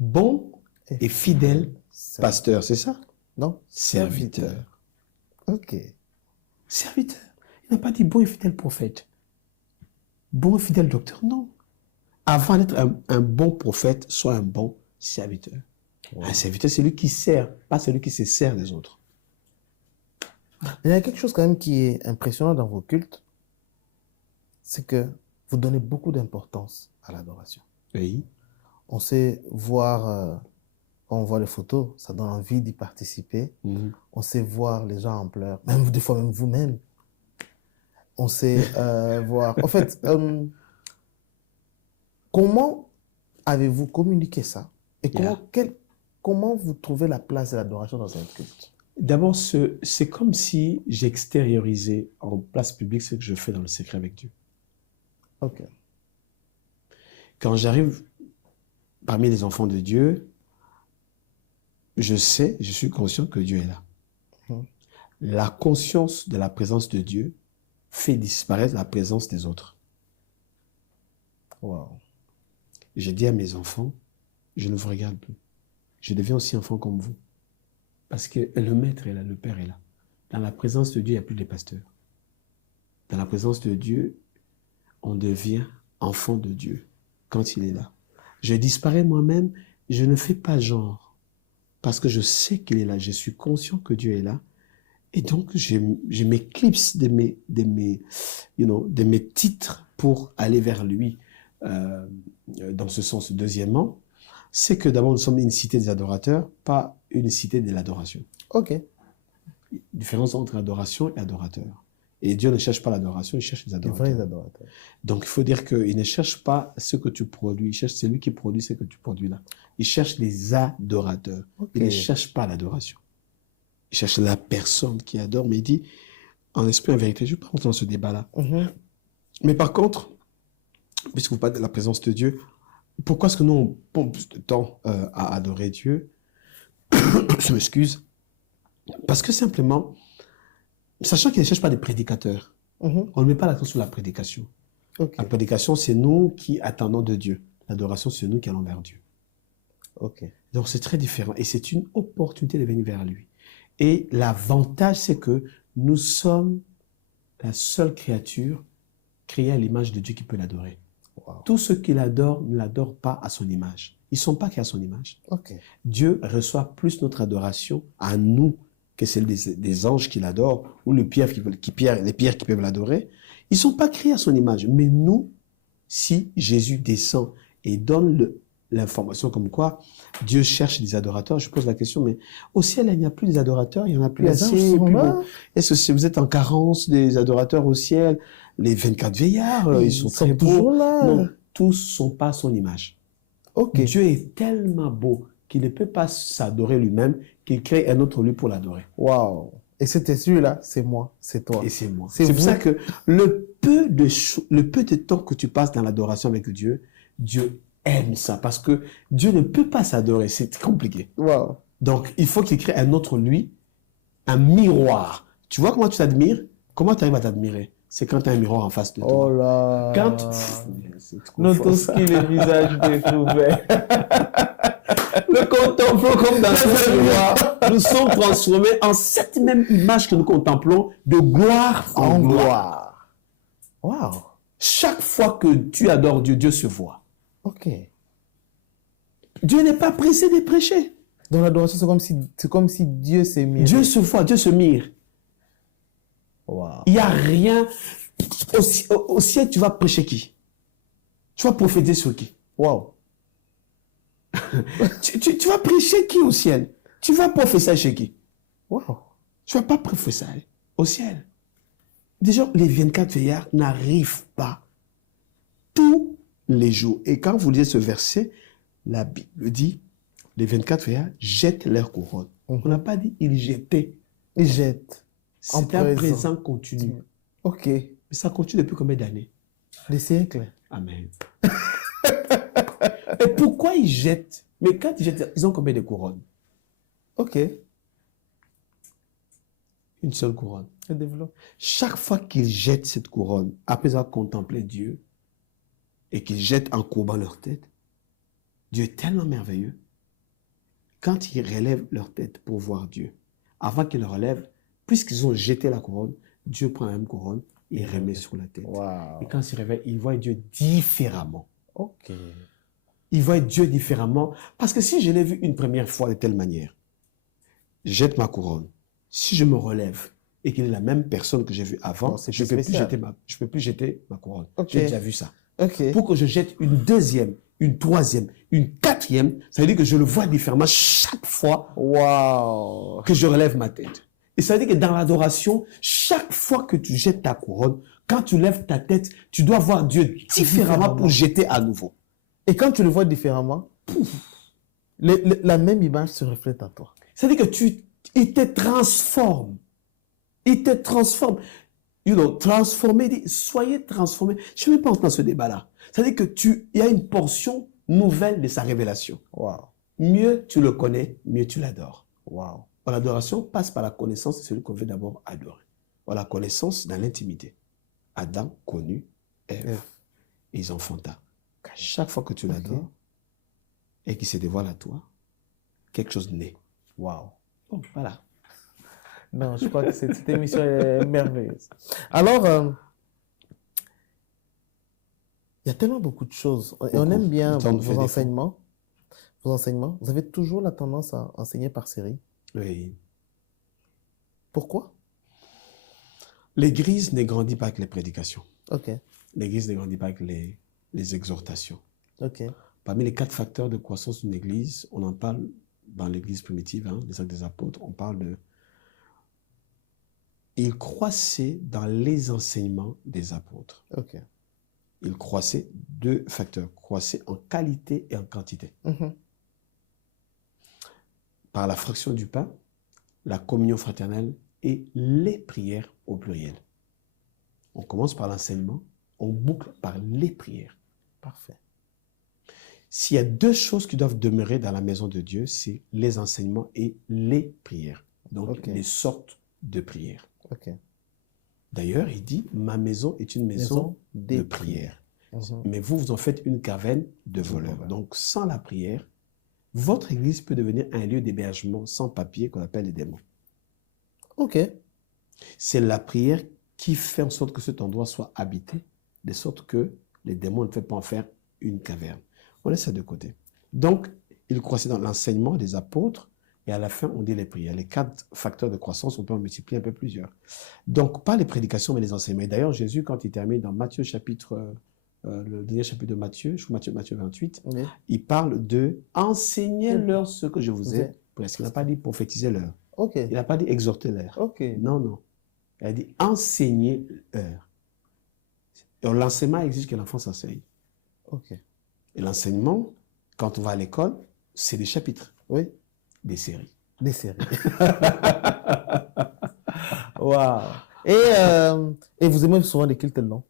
bon et fidèle pasteur, c'est ça? Non? Serviteur. Ok. Serviteur. Il n'a pas dit bon et fidèle prophète. Bon et fidèle docteur, non. Avant d'être un bon prophète, sois un bon serviteur. Wow. Un serviteur, c'est celui qui sert, pas celui qui se sert des autres. Il y a quelque chose quand même qui est impressionnant dans vos cultes, c'est que vous donnez beaucoup d'importance à l'adoration. Oui. On sait voir, quand on voit les photos, ça donne envie d'y participer. On sait voir les gens en pleurs, même des fois même vous-même. On sait voir... En fait, comment avez-vous communiqué ça? Et comment vous trouvez la place de l'adoration dans un culte? D'abord, c'est comme si j'extériorisais en place publique ce que je fais dans le secret avec Dieu. Ok. Quand j'arrive parmi les enfants de Dieu, je suis conscient que Dieu est là. La conscience de la présence de Dieu fait disparaître la présence des autres. Wow. Je dis à mes enfants, je ne vous regarde plus. Je deviens aussi enfant comme vous. Parce que le maître est là, le Père est là. Dans la présence de Dieu, il n'y a plus de pasteurs. Dans la présence de Dieu, on devient enfant de Dieu quand il est là. Je disparais moi-même, je ne fais pas genre. Parce que je sais qu'il est là, je suis conscient que Dieu est là. Et donc, je m'éclipse de mes titres pour aller vers lui. Dans ce sens, deuxièmement, c'est que d'abord, nous sommes une cité des adorateurs, pas une cité de l'adoration. Ok. Différence entre adoration et adorateur. Et Dieu ne cherche pas l'adoration, il cherche les adorateurs. Les vrais adorateurs. Donc, il faut dire qu'il ne cherche pas ce que tu produis, il cherche celui qui produit ce que tu produis là. Il cherche les adorateurs. Okay. Il ne cherche pas l'adoration. Il cherche la personne qui adore, mais il dit, en esprit, en vérité, je ne vais pas rentrer dans ce débat-là. Mais par contre, puisque vous parlez de la présence de Dieu, pourquoi est-ce que nous, on prend plus de temps à adorer Dieu? Je m'excuse. Parce que simplement, sachant qu'il ne cherche pas des prédicateurs, on ne met pas l'accent sur la prédication. Okay. La prédication, c'est nous qui attendons de Dieu. L'adoration, c'est nous qui allons vers Dieu. Okay. Donc, c'est très différent. Et c'est une opportunité de venir vers lui. Et l'avantage, c'est que nous sommes la seule créature créée à l'image de Dieu qui peut l'adorer. Wow. Tous ceux qui l'adorent ne l'adorent pas à son image. Ils ne sont pas créés à son image. Ok. Dieu reçoit plus notre adoration à nous que celle des anges qui l'adorent ou les pierres qui peuvent l'adorer. Ils ne sont pas créés à son image. Mais nous, si Jésus descend et donne l'information comme quoi Dieu cherche des adorateurs, je pose la question, mais au ciel, il n'y a plus des adorateurs, il n'y en a plus Les assez. anges sont Puis là. bon, est-ce que si vous êtes en carence des adorateurs au ciel, les 24 vieillards, ils sont très toujours beaux. là. Non, tous ne sont pas à son image. Ok. Dieu est tellement beau qu'il ne peut pas s'adorer lui-même, qu'il crée un autre lui pour l'adorer. Waouh. Et c'était celui-là, c'est moi, c'est toi. Et c'est moi. C'est C'est pour vous. ça que le peu de temps que tu passes dans l'adoration avec Dieu, Dieu aime ça. Parce que Dieu ne peut pas s'adorer, c'est compliqué. Waouh. Donc, il faut qu'il crée un autre lui, un miroir. Tu vois comment tu t'admires? Comment tu arrives à t'admirer? C'est quand tu as un miroir en face de toi. Oh là. Quand... Notoski, les visages découverts. Le contemplons comme dans un miroir. Nous sommes transformés en cette même image que nous contemplons de gloire en gloire. Waouh. Chaque fois que tu adores Dieu, Dieu se voit. Ok. Dieu n'est pas pressé de prêcher. Dans l'adoration, c'est comme si Dieu s'est mis. Dieu se voit, Dieu se mire. Waouh. Il n'y a rien. Au ciel, tu vas prêcher qui? Tu vas prophétiser sur qui? Waouh. Tu vas prêcher qui au ciel? Tu vas prophétiser chez qui? Waouh. Tu ne vas pas prophétiser au ciel. Déjà, les 24 vieillards n'arrivent pas tous les jours. Et quand vous lisez ce verset, la Bible dit, les 24 vieillards jettent leur couronne. On n'a pas dit ils jetaient. Ils jettent. En C'est un présent. présent continu. Ok. Mais ça continue depuis combien d'années? Des siècles. Amen. Et pourquoi ils jettent? Mais quand ils jettent, ils ont combien de couronnes? Ok. Une seule couronne. Je développe. Chaque fois qu'ils jettent cette couronne, après avoir contemplé Dieu, et qu'ils jettent en courbant leur tête, Dieu est tellement merveilleux. Quand ils relèvent leur tête pour voir Dieu, avant qu'ils le relèvent, puisqu'ils ont jeté la couronne, Dieu prend la même couronne et remet sur la tête. Waouh. Et quand ils se réveillent, ils voient Dieu différemment. Ok. Ils voient Dieu différemment. Parce que si je l'ai vu une première fois de telle manière, je jette ma couronne. Si je me relève et qu'il est la même personne que j'ai vue avant, Non, c'est je ne plus peux, plus spécial. peux plus jeter ma couronne. Ok. J'ai déjà vu ça. Ok. Pour que je jette une deuxième, une troisième, une quatrième, ça veut dire que je le vois différemment chaque fois Waouh. que je relève ma tête. Et ça veut dire que dans l'adoration, chaque fois que tu jettes ta couronne, quand tu lèves ta tête, tu dois voir Dieu différemment pour jeter à nouveau. Et quand tu le vois différemment, la même image se reflète en toi. Ça veut dire que il te transforme. Il te transforme. You know, transformer, soyez transformés. Je ne suis même pas entré dans ce débat-là. Ça veut dire que il y a une portion nouvelle de sa révélation. Waouh. Mieux tu le connais, mieux tu l'adores. Waouh. L'adoration passe par la connaissance de celui qu'on veut d'abord adorer. La connaissance dans l'intimité. Adam connut Ève. Et ils enfanta. Chaque fois que tu l'adores et qu'il se dévoile à toi, quelque chose naît. Waouh. Bon, voilà. Non, je crois que cette émission est merveilleuse. Alors, il y a tellement beaucoup de choses. Et on aime bien vos enseignements. Vos enseignements. Vous avez toujours la tendance à enseigner par série. Oui. Pourquoi? L'Église ne grandit pas avec les prédications. Ok. L'Église ne grandit pas avec les exhortations. Ok. Parmi les 4 facteurs de croissance d'une Église, on en parle dans l'Église primitive, les Actes des Apôtres, on parle de... Il croissait dans les enseignements des apôtres. Ok. Il croissait 2 facteurs, croissait en qualité et en quantité. Par la fraction du pain, la communion fraternelle et les prières au pluriel. On commence par l'enseignement, on boucle par les prières. Parfait. S'il y a 2 choses qui doivent demeurer dans la maison de Dieu, c'est les enseignements et les prières. Donc, les sortes de prières. Ok. D'ailleurs, il dit, ma maison est une maison de prière. Mais vous en faites une caverne de voleurs. Donc, sans la prière, votre église peut devenir un lieu d'hébergement sans papier qu'on appelle les démons. Ok. C'est la prière qui fait en sorte que cet endroit soit habité, de sorte que les démons ne peuvent pas en faire une caverne. On laisse ça de côté. Donc, il croissait dans l'enseignement des apôtres, et à la fin, on dit les prières. Les 4 facteurs de croissance, on peut en multiplier un peu plusieurs. Donc, pas les prédications, mais les enseignements. Et d'ailleurs, Jésus, quand il termine dans Matthieu chapitre, le dernier chapitre de Matthieu, je crois Matthieu 28, Oui. il parle de « enseignez-leur ce que je vous ai prescrit ». Il n'a pas dit « prophétisez-leur ». Ok. Il n'a pas dit « exhortez-leur ». Ok. Non, non. Il a dit « enseignez-leur ». L'enseignement exige que l'enfant s'enseigne. Ok. Et l'enseignement, quand on va à l'école, c'est des chapitres, Oui. des séries. Des séries. Waouh. Et vous aimez souvent les cultes longs.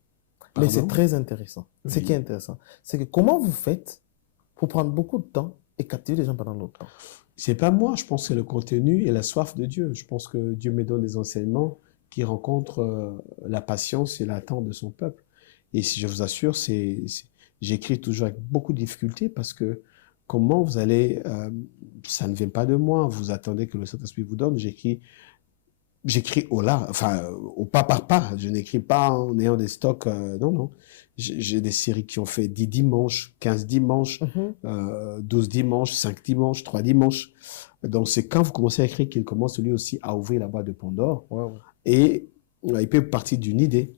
Mais c'est Pardon? très intéressant. Ce Oui. qui est intéressant, c'est que comment vous faites pour prendre beaucoup de temps et captiver les gens pendant longtemps? C'est pas moi, je pense que c'est le contenu et la soif de Dieu. Je pense que Dieu me donne des enseignements qui rencontrent la patience et l'attente de son peuple. Et si je vous assure, j'écris toujours avec beaucoup de difficultés parce que comment vous allez, ça ne vient pas de moi, vous attendez que le Saint-Esprit vous donne, j'écris au pas par pas, je n'écris pas en ayant des stocks, non, non. J'ai des séries qui ont fait 10 dimanches, 15 dimanches, 12 dimanches, 5 dimanches, 3 dimanches. Donc c'est quand vous commencez à écrire qu'il commence lui aussi à ouvrir la boîte de Pandore. Wow. Et il peut partir d'une idée,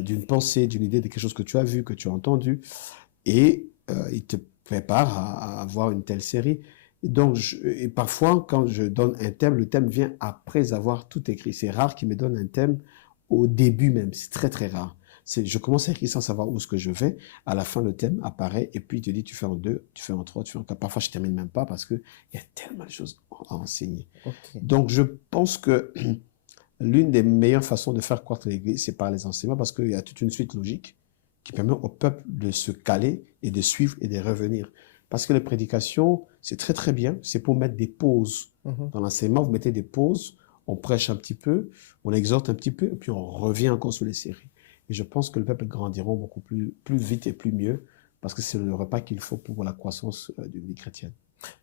d'une pensée, d'une idée de quelque chose que tu as vu, que tu as entendu, et il te prépare à avoir une telle série. Donc, et parfois, quand je donne un thème, le thème vient après avoir tout écrit. C'est rare qu'il me donne un thème au début même. C'est très, très rare. Je commence à écrire sans savoir où est-ce que je vais. À la fin, le thème apparaît et puis il te dit, tu fais en 2, tu fais en 3, tu fais en 4. Parfois, je termine même pas parce qu'il y a tellement de choses à enseigner. Okay. Donc, je pense que l'une des meilleures façons de faire croître l'Église, c'est par les enseignements parce qu'il y a toute une suite logique qui permet au peuple de se caler et de suivre et de revenir. Parce que les prédications, c'est très très bien, c'est pour mettre des pauses. Dans l'enseignement, vous mettez des pauses, on prêche un petit peu, on exhorte un petit peu, et puis on revient encore sur les séries. Et je pense que le peuple grandira beaucoup plus vite et plus mieux, parce que c'est le repas qu'il faut pour la croissance d'une vie chrétienne.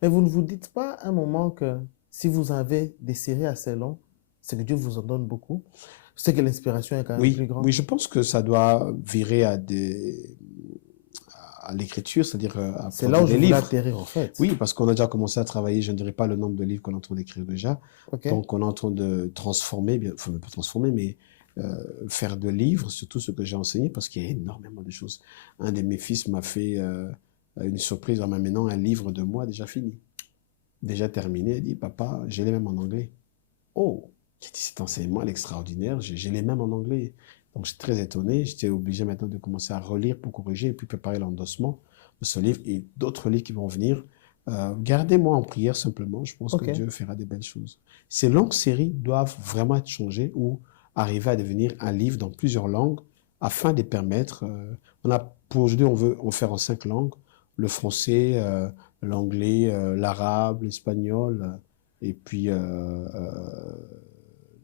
Mais vous ne vous dites pas à un moment que si vous avez des séries assez longues, c'est que Dieu vous en donne beaucoup? C'est que l'inspiration est quand même plus grande. Oui, je pense que ça doit virer à l'écriture, c'est-à-dire à c'est là où je voulais livres. atterrir en fait. Oui, parce qu'on a déjà commencé à travailler, je ne dirais pas le nombre de livres qu'on est en train d'écrire déjà. Okay. Donc on est en train de transformer, enfin pas transformer, mais faire de livres sur tout ce que j'ai enseigné, parce qu'il y a énormément de choses. Un de mes fils m'a fait une surprise en m'amenant un livre de moi déjà fini, déjà terminé. Il dit, papa, j'ai les mêmes en anglais. Oh, j'ai dit, cet enseignement est extraordinaire, j'ai les mêmes en anglais. Donc, je suis très étonné. J'étais obligé maintenant de commencer à relire pour corriger et puis préparer l'endossement de ce livre et d'autres livres qui vont venir. Gardez-moi en prière simplement. Je pense que Dieu fera des belles choses. Ces longues séries doivent vraiment être changées ou arriver à devenir un livre dans plusieurs langues afin de permettre... pour aujourd'hui, on veut en faire en 5 langues. Le français, l'anglais, l'arabe, l'espagnol et puis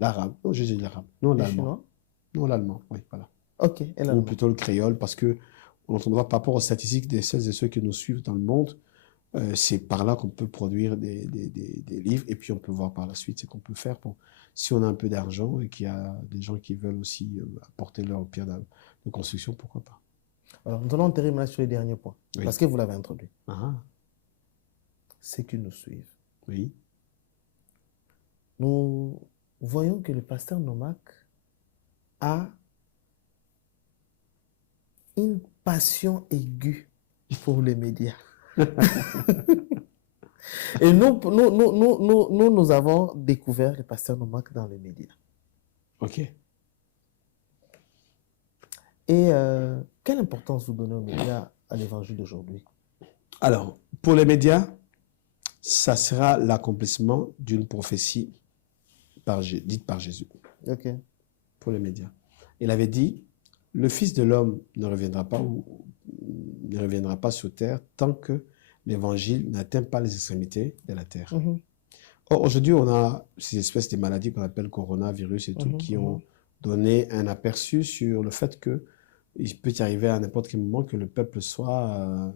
l'arabe. Non, j'ai dit l'arabe. Non, l'allemand. Non, l'allemand, oui, voilà. Ok, et l'allemand. Ou plutôt le créole, parce que on entendra par rapport aux statistiques de celles et ceux qui nous suivent dans le monde, c'est par là qu'on peut produire des livres, et puis on peut voir par la suite ce qu'on peut faire. Bon, si on a un peu d'argent et qu'il y a des gens qui veulent aussi apporter leur pierre de construction, pourquoi pas. Alors, nous allons enterrer maintenant sur les derniers points, parce que vous l'avez introduit. Ceux qui nous suivent. Oui. Nous voyons que le pasteur Nomak a une passion aiguë pour les médias. Et nous avons découvert le pasteur Nomak dans les médias. Ok. Et quelle importance vous donnez aux médias à l'évangile d'aujourd'hui? Alors, pour les médias, ça sera l'accomplissement d'une prophétie dite par Jésus. Ok. Pour les médias. Il avait dit, le Fils de l'homme ne reviendra pas sur terre tant que l'évangile n'atteint pas les extrémités de la terre. Or, aujourd'hui, on a ces espèces de maladies qu'on appelle coronavirus et tout, qui ont donné un aperçu sur le fait que il peut y arriver à n'importe quel moment que le peuple soit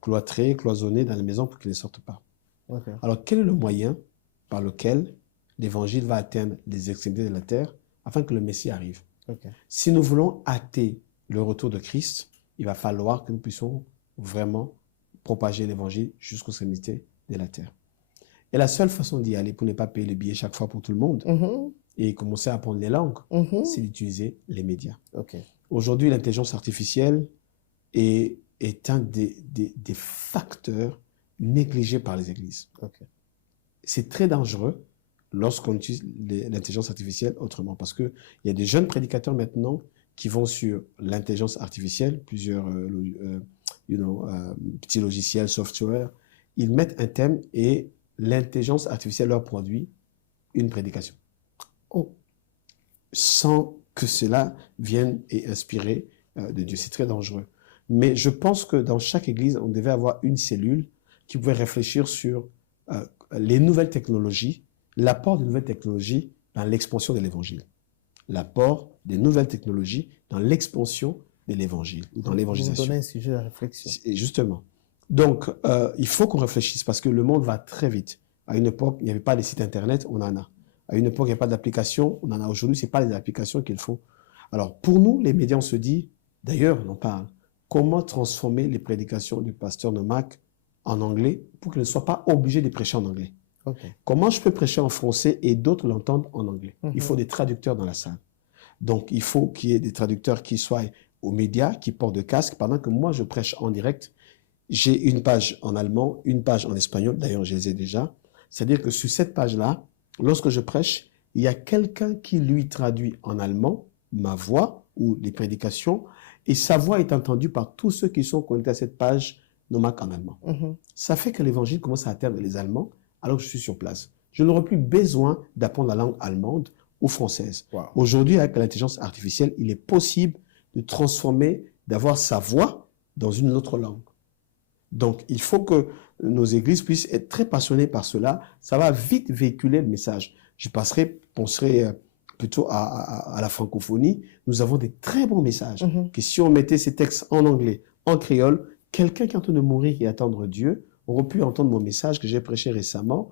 cloîtrés, cloisonnés dans la maison pour qu'ils ne sortent pas. Ok. Alors, quel est le moyen par lequel l'évangile va atteindre les extrémités de la terre afin que le Messie arrive? Ok. Si nous voulons hâter le retour de Christ, il va falloir que nous puissions vraiment propager l'évangile jusqu'aux extrémités de la terre. Et la seule façon d'y aller pour ne pas payer le billet chaque fois pour tout le monde Mhm. et commencer à apprendre les langues, Mhm. c'est d'utiliser les médias. Ok. Aujourd'hui, l'intelligence artificielle est un des facteurs négligés par les églises. Ok. C'est très dangereux lorsqu'on utilise l'intelligence artificielle autrement, parce qu'il y a des jeunes prédicateurs maintenant qui vont sur l'intelligence artificielle, plusieurs petits logiciels, software, ils mettent un thème et l'intelligence artificielle leur produit une prédication. Oh. Sans que cela vienne et inspirer de Dieu. C'est très dangereux. Mais je pense que dans chaque église, on devait avoir une cellule qui pouvait réfléchir sur les nouvelles technologies, l'apport des nouvelles technologies dans l'expansion de l'évangile. L'apport des nouvelles technologies dans l'expansion de l'évangile, ou dans l'évangélisation. Vous me donnez un sujet de réflexion. Et justement. Donc, il faut qu'on réfléchisse parce que le monde va très vite. À une époque, il n'y avait pas de sites internet, on en a. À une époque, il n'y avait pas d'application, on en a. Aujourd'hui, ce n'est pas les applications qu'il faut. Alors, pour nous, les médias, on se dit, d'ailleurs, on en parle, comment transformer les prédications du pasteur Nomak en anglais pour qu'il ne soit pas obligé de prêcher en anglais. Ok. Comment je peux prêcher en français et d'autres l'entendent en anglais? Mhm. Il faut des traducteurs dans la salle. Donc, il faut qu'il y ait des traducteurs qui soient aux médias, qui portent de casque, pendant que moi, je prêche en direct. J'ai une page en allemand, une page en espagnol, d'ailleurs, je les ai déjà. C'est-à-dire que sur cette page-là, lorsque je prêche, il y a quelqu'un qui lui traduit en allemand ma voix ou les prédications, et sa voix est entendue par tous ceux qui sont connectés à cette page Nomak en allemand. Mhm. Ça fait que l'évangile commence à atteindre les Allemands alors que je suis sur place. Je n'aurai plus besoin d'apprendre la langue allemande ou française. Wow. Aujourd'hui, avec l'intelligence artificielle, il est possible de transformer, d'avoir sa voix dans une autre langue. Donc, il faut que nos églises puissent être très passionnées par cela. Ça va vite véhiculer le message. Je penserai plutôt à la francophonie. Nous avons des très bons messages. Mhm. Que si on mettait ces textes en anglais, en créole, quelqu'un qui est en train de mourir et attendre Dieu aurait pu entendre mon message que j'ai prêché récemment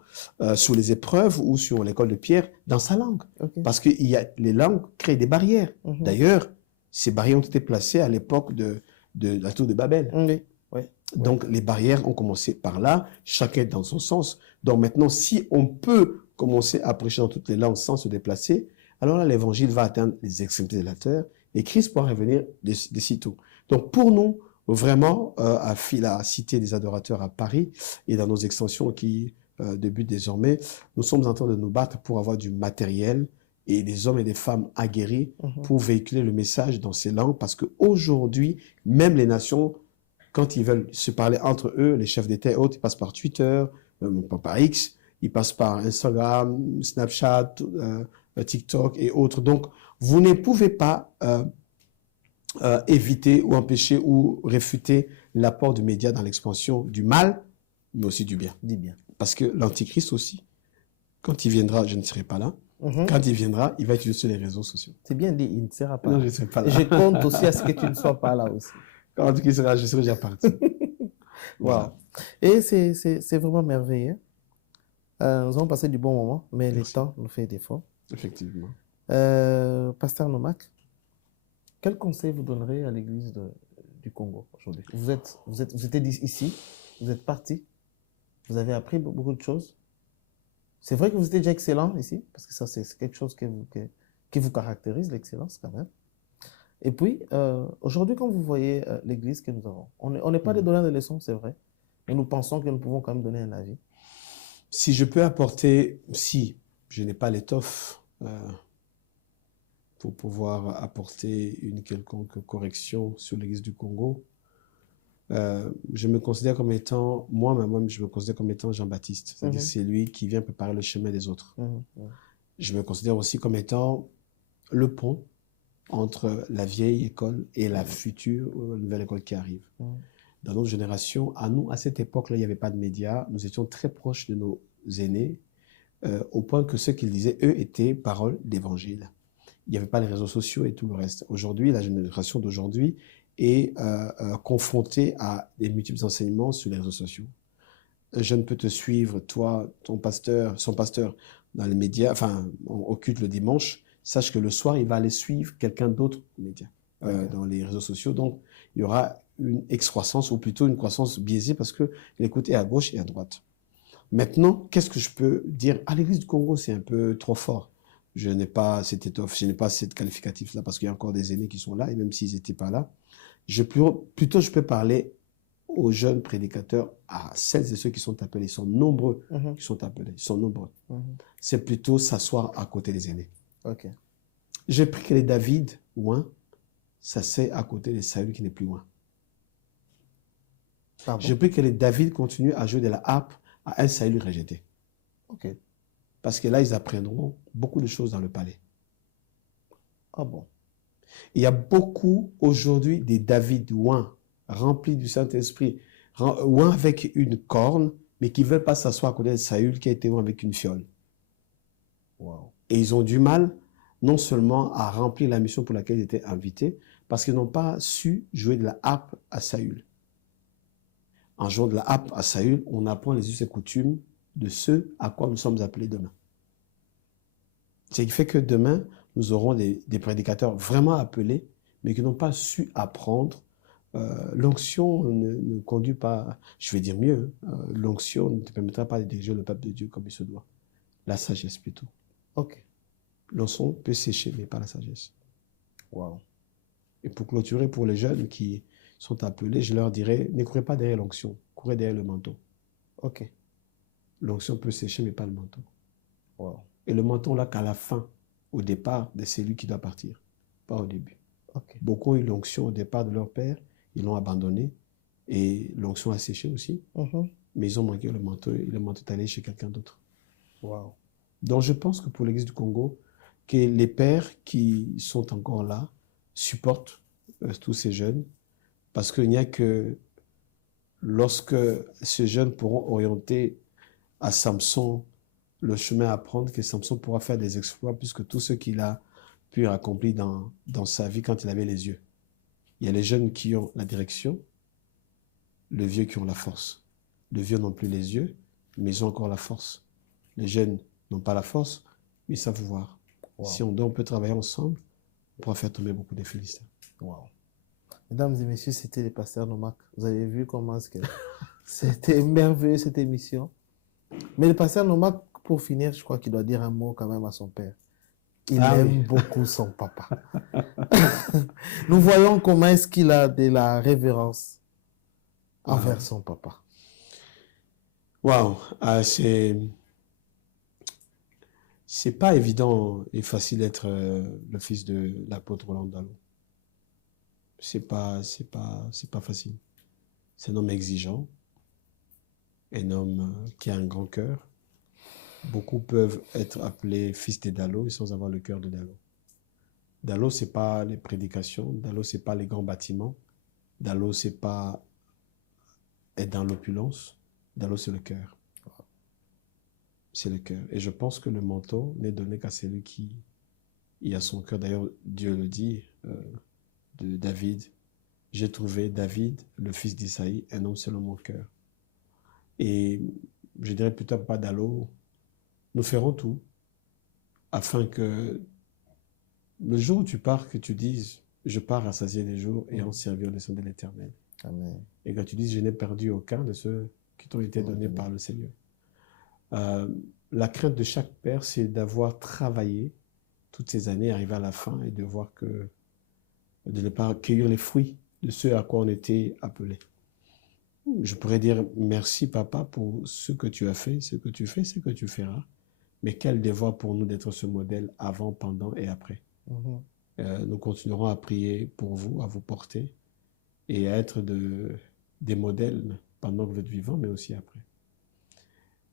sur les épreuves ou sur l'école de Pierre dans sa langue. Ok. Parce que les langues créent des barrières. Mhm. D'ailleurs, ces barrières ont été placées à l'époque de la tour de Babel. Oui. Oui. Donc, les barrières ont commencé par là, chacun dans son sens. Donc, maintenant, si on peut commencer à prêcher dans toutes les langues sans se déplacer, alors là, l'évangile va atteindre les extrémités de la terre et Christ pourra revenir de sitôt. Donc, pour nous, vraiment, à la Cité des Adorateurs à Paris et dans nos extensions qui débutent désormais, nous sommes en train de nous battre pour avoir du matériel et des hommes et des femmes aguerris pour véhiculer le message dans ces langues parce qu'aujourd'hui, même les nations, quand ils veulent se parler entre eux, les chefs d'État et autres, ils passent par Twitter, par X, ils passent par Instagram, Snapchat, TikTok et autres. Donc, vous ne pouvez pas éviter ou empêcher ou réfuter l'apport du média dans l'expansion du mal, mais aussi du bien. Dis bien. Parce que l'Antichrist aussi, quand il viendra, je ne serai pas là. Mhm. Quand il viendra, il va utiliser sur les réseaux sociaux. C'est bien dit, il ne sera pas Non, là. je ne serai pas là. Je compte aussi à ce que tu ne sois pas là aussi. Quand il sera, je serai déjà parti. Voilà. Wow. Et c'est vraiment merveilleux. Nous avons passé du bon moment, mais le Merci. temps nous fait défaut. Effectivement. Pasteur Nomak, quel conseil vous donnerez à l'église du Congo aujourd'hui? Vous étiez ici, vous êtes parti, vous avez appris beaucoup de choses. C'est vrai que vous étiez déjà excellent ici, parce que ça, c'est quelque chose qui vous caractérise, l'excellence quand même. Et puis, aujourd'hui, quand vous voyez l'église que nous avons, on n'est pas des donneurs de leçons, c'est vrai, mais nous pensons que nous pouvons quand même donner un avis. Si je peux apporter, si je n'ai pas l'étoffe pour pouvoir apporter une quelconque correction sur l'église du Congo, je me considère comme étant, moi-même, je me considère comme étant Jean-Baptiste. C'est-à-dire c'est lui qui vient préparer le chemin des autres. Je me considère aussi comme étant le pont entre la vieille école et la future nouvelle école qui arrive. Dans notre génération, à nous, à cette époque-là, il n'y avait pas de médias. Nous étions très proches de nos aînés, au point que ce qu'ils disaient, eux, étaient paroles d'évangile. Il n'y avait pas les réseaux sociaux et tout le reste. Aujourd'hui, la génération d'aujourd'hui et confronté à des multiples enseignements sur les réseaux sociaux. Un jeune peut te suivre, toi, son pasteur dans les médias, enfin, au culte le dimanche. Sache que le soir, il va aller suivre quelqu'un d'autre aux médias, dans les réseaux sociaux. Donc, il y aura une excroissance, ou plutôt une croissance biaisée, parce que l'écoute est à gauche et à droite. Maintenant, qu'est-ce que je peux dire? À l'Église du Congo, c'est un peu trop fort. Je n'ai pas cette étoffe, je n'ai pas cette qualificatif-là, parce qu'il y a encore des aînés qui sont là, et même s'ils n'étaient pas là, plutôt je peux parler aux jeunes prédicateurs, à celles et ceux qui sont appelés. Ils sont nombreux qui sont appelés. Ils sont nombreux. C'est plutôt s'asseoir à côté des aînés. Ok. J'ai pris que les David, loin, ça c'est à côté des Saül qui n'est plus loin. Pardon. J'ai pris que les David continuent à jouer de la harpe à un Saül rejeté. Ok. Parce que là, ils apprendront beaucoup de choses dans le palais. Ah bon. Il y a beaucoup aujourd'hui des David loin, remplis du Saint-Esprit, loin avec une corne, mais qui ne veulent pas s'asseoir à côté de Saül qui a été loin avec une fiole. Wow. Et ils ont du mal, non seulement à remplir la mission pour laquelle ils étaient invités, parce qu'ils n'ont pas su jouer de la harpe à Saül. En jouant de la harpe à Saül, on apprend les us et coutumes de ce à quoi nous sommes appelés demain. Ce qui fait que demain, nous aurons des prédicateurs vraiment appelés, mais qui n'ont pas su apprendre. L'onction ne conduit pas, je vais dire mieux, l'onction ne te permettra pas de diriger le peuple de Dieu comme il se doit. La sagesse plutôt. Ok. L'onction peut sécher, mais pas la sagesse. Wow. Et pour clôturer, pour les jeunes qui sont appelés, je leur dirais, ne courez pas derrière l'onction, courez derrière le manteau. Ok. L'onction peut sécher, mais pas le manteau. Wow. Et le manteau, là, qu'à la fin, au départ, c'est lui qui doit partir, pas au début. Ok. Beaucoup ont eu l'onction au départ de leur père, ils l'ont abandonné, et l'onction a séché aussi, mais ils ont manqué le manteau, et le manteau est allé chez quelqu'un d'autre. Wow. Donc je pense que pour l'Église du Congo, que les pères qui sont encore là supportent tous ces jeunes, parce qu'il n'y a que lorsque ces jeunes pourront orienter à Samson le chemin à prendre, que Samson pourra faire des exploits, puisque tout ce qu'il a pu accomplir dans sa vie quand il avait les yeux. Il y a les jeunes qui ont la direction, les vieux qui ont la force. Les vieux n'ont plus les yeux, mais ils ont encore la force. Les jeunes n'ont pas la force, mais ils savent voir. Wow. Si on peut travailler ensemble, on pourra faire tomber beaucoup de Philistins. Wow. Mesdames et messieurs, c'était les pasteurs Nomak. Vous avez vu comment est-ce que c'était merveilleux cette émission. Mais le pasteur Nomak, pour finir, je crois qu'il doit dire un mot quand même à son père. Il aime beaucoup son papa. Nous voyons comment est-ce qu'il a de la révérence envers son papa. Waouh, c'est pas évident et facile d'être le fils de l'apôtre Roland Dallot. C'est pas facile. C'est un homme exigeant, un homme qui a un grand cœur. Beaucoup peuvent être appelés fils de Dallot sans avoir le cœur de Dallot. Dallot, c'est pas les prédications. Dallot, c'est pas les grands bâtiments. Dallot, c'est pas être dans l'opulence. Dallot, c'est le cœur. C'est le cœur. Et je pense que le manteau n'est donné qu'à celui qui a son cœur. D'ailleurs, Dieu le dit de David. J'ai trouvé David, le fils d'Isaïe, un homme selon mon cœur. Et je dirais plutôt pas Dallot. Nous ferons tout afin que le jour où tu pars, que tu dises, je pars rassasier les jours et en servir le sein de l'Éternel. Amen. Et que tu dises, je n'ai perdu aucun de ceux qui t'ont été donnés par le Seigneur. La crainte de chaque père, c'est d'avoir travaillé toutes ces années, arriver à la fin et de voir que, de ne pas cueillir les fruits de ce à quoi on était appelé. Je pourrais dire merci papa pour ce que tu as fait, ce que tu fais, ce que tu feras. Mais quel devoir pour nous d'être ce modèle avant, pendant et après. Nous continuerons à prier pour vous, à vous porter et à être des modèles pendant que vous êtes vivant, mais aussi après.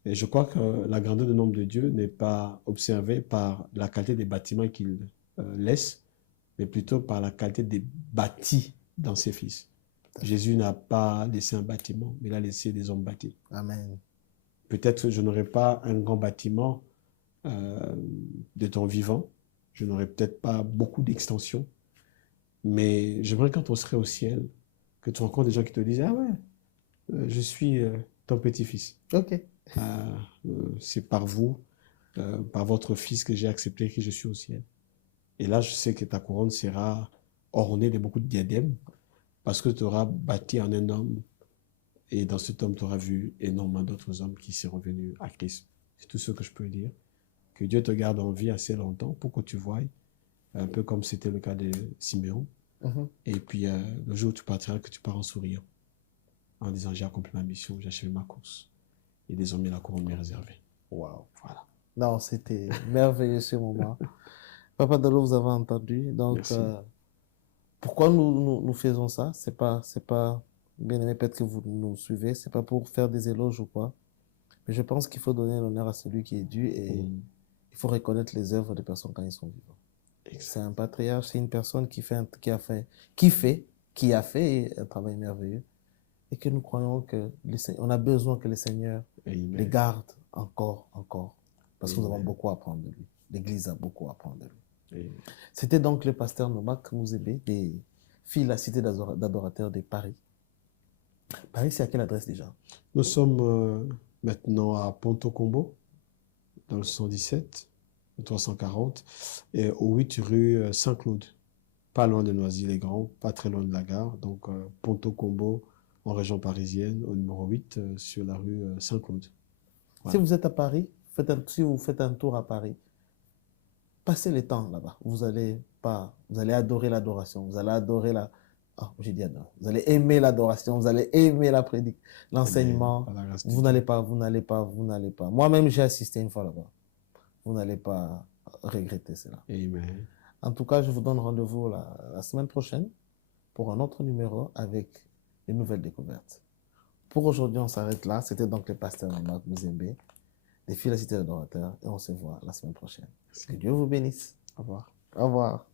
Et je crois que la grandeur du nombre de Dieu n'est pas observée par la qualité des bâtiments qu'il laisse, mais plutôt par la qualité des bâtis dans ses fils. Jésus n'a pas laissé un bâtiment, mais il a laissé des hommes bâtis. Amen. Peut-être que je n'aurai pas un grand bâtiment de ton vivant. Je n'aurai peut-être pas beaucoup d'extensions. Mais j'aimerais quand on serait au ciel, que tu rencontres des gens qui te disent, ah ouais, je suis ton petit-fils. Ok. C'est par vous, par votre fils que j'ai accepté que je suis au ciel. Et là, je sais que ta couronne sera ornée de beaucoup de diadèmes parce que tu auras bâti en un homme et dans cet homme, tu auras vu énormément d'autres hommes qui sont revenus à Christ. C'est tout ce que je peux dire. Que Dieu te garde en vie assez longtemps pour que tu voies, un peu comme c'était le cas de Siméon. Et puis, le jour où tu partiras, que tu pars en souriant, en disant, j'ai accompli ma mission, j'ai achevé ma course. Et désormais, la couronne m'est réservée. Wow. Voilà. Non, c'était merveilleux ce moment. Papa Dalo, vous avez entendu. Donc, Merci. pourquoi nous faisons ça? C'est pas, bien aimé, peut-être que vous nous suivez, c'est pas pour faire des éloges ou quoi. Mais je pense qu'il faut donner l'honneur à celui qui est dû et il faut reconnaître les œuvres des personnes quand ils sont vivants. C'est un patriarche, c'est une personne qui a fait un travail merveilleux et que nous croyons que on a besoin que le Seigneur Amen. les garde encore, parce que nous Amen. avons beaucoup à apprendre de lui. L'Église a beaucoup à apprendre de lui. Amen. C'était donc le pasteur Nomak Mouzébé des filles de la cité d'adorateurs de Paris. Paris, c'est à quelle adresse déjà? Nous sommes maintenant à Ponto Combo, dans le 117, le 340, et au 8 rue Saint-Claude, pas loin de Noisy-les-Grands, pas très loin de la gare. Donc, Ponto Combo, en région parisienne, au numéro 8, sur la rue Saint-Claude. Voilà. Si vous êtes à Paris, si vous faites un tour à Paris, passez le temps là-bas. Vous allez adorer l'adoration. Vous allez adorer vous allez aimer l'adoration. Vous allez aimer la prédication, l'enseignement. Vous n'allez pas. Moi-même, j'ai assisté une fois là-bas. Vous n'allez pas regretter cela. Amen. En tout cas, je vous donne rendez-vous la semaine prochaine pour un autre numéro avec une nouvelle découverte. Pour aujourd'hui, on s'arrête là. C'était donc le pasteur Nomak Mouzébé des filles de la cité d'adorateurs et on se voit la semaine prochaine. Que Dieu vous bénisse. Au revoir. Au revoir.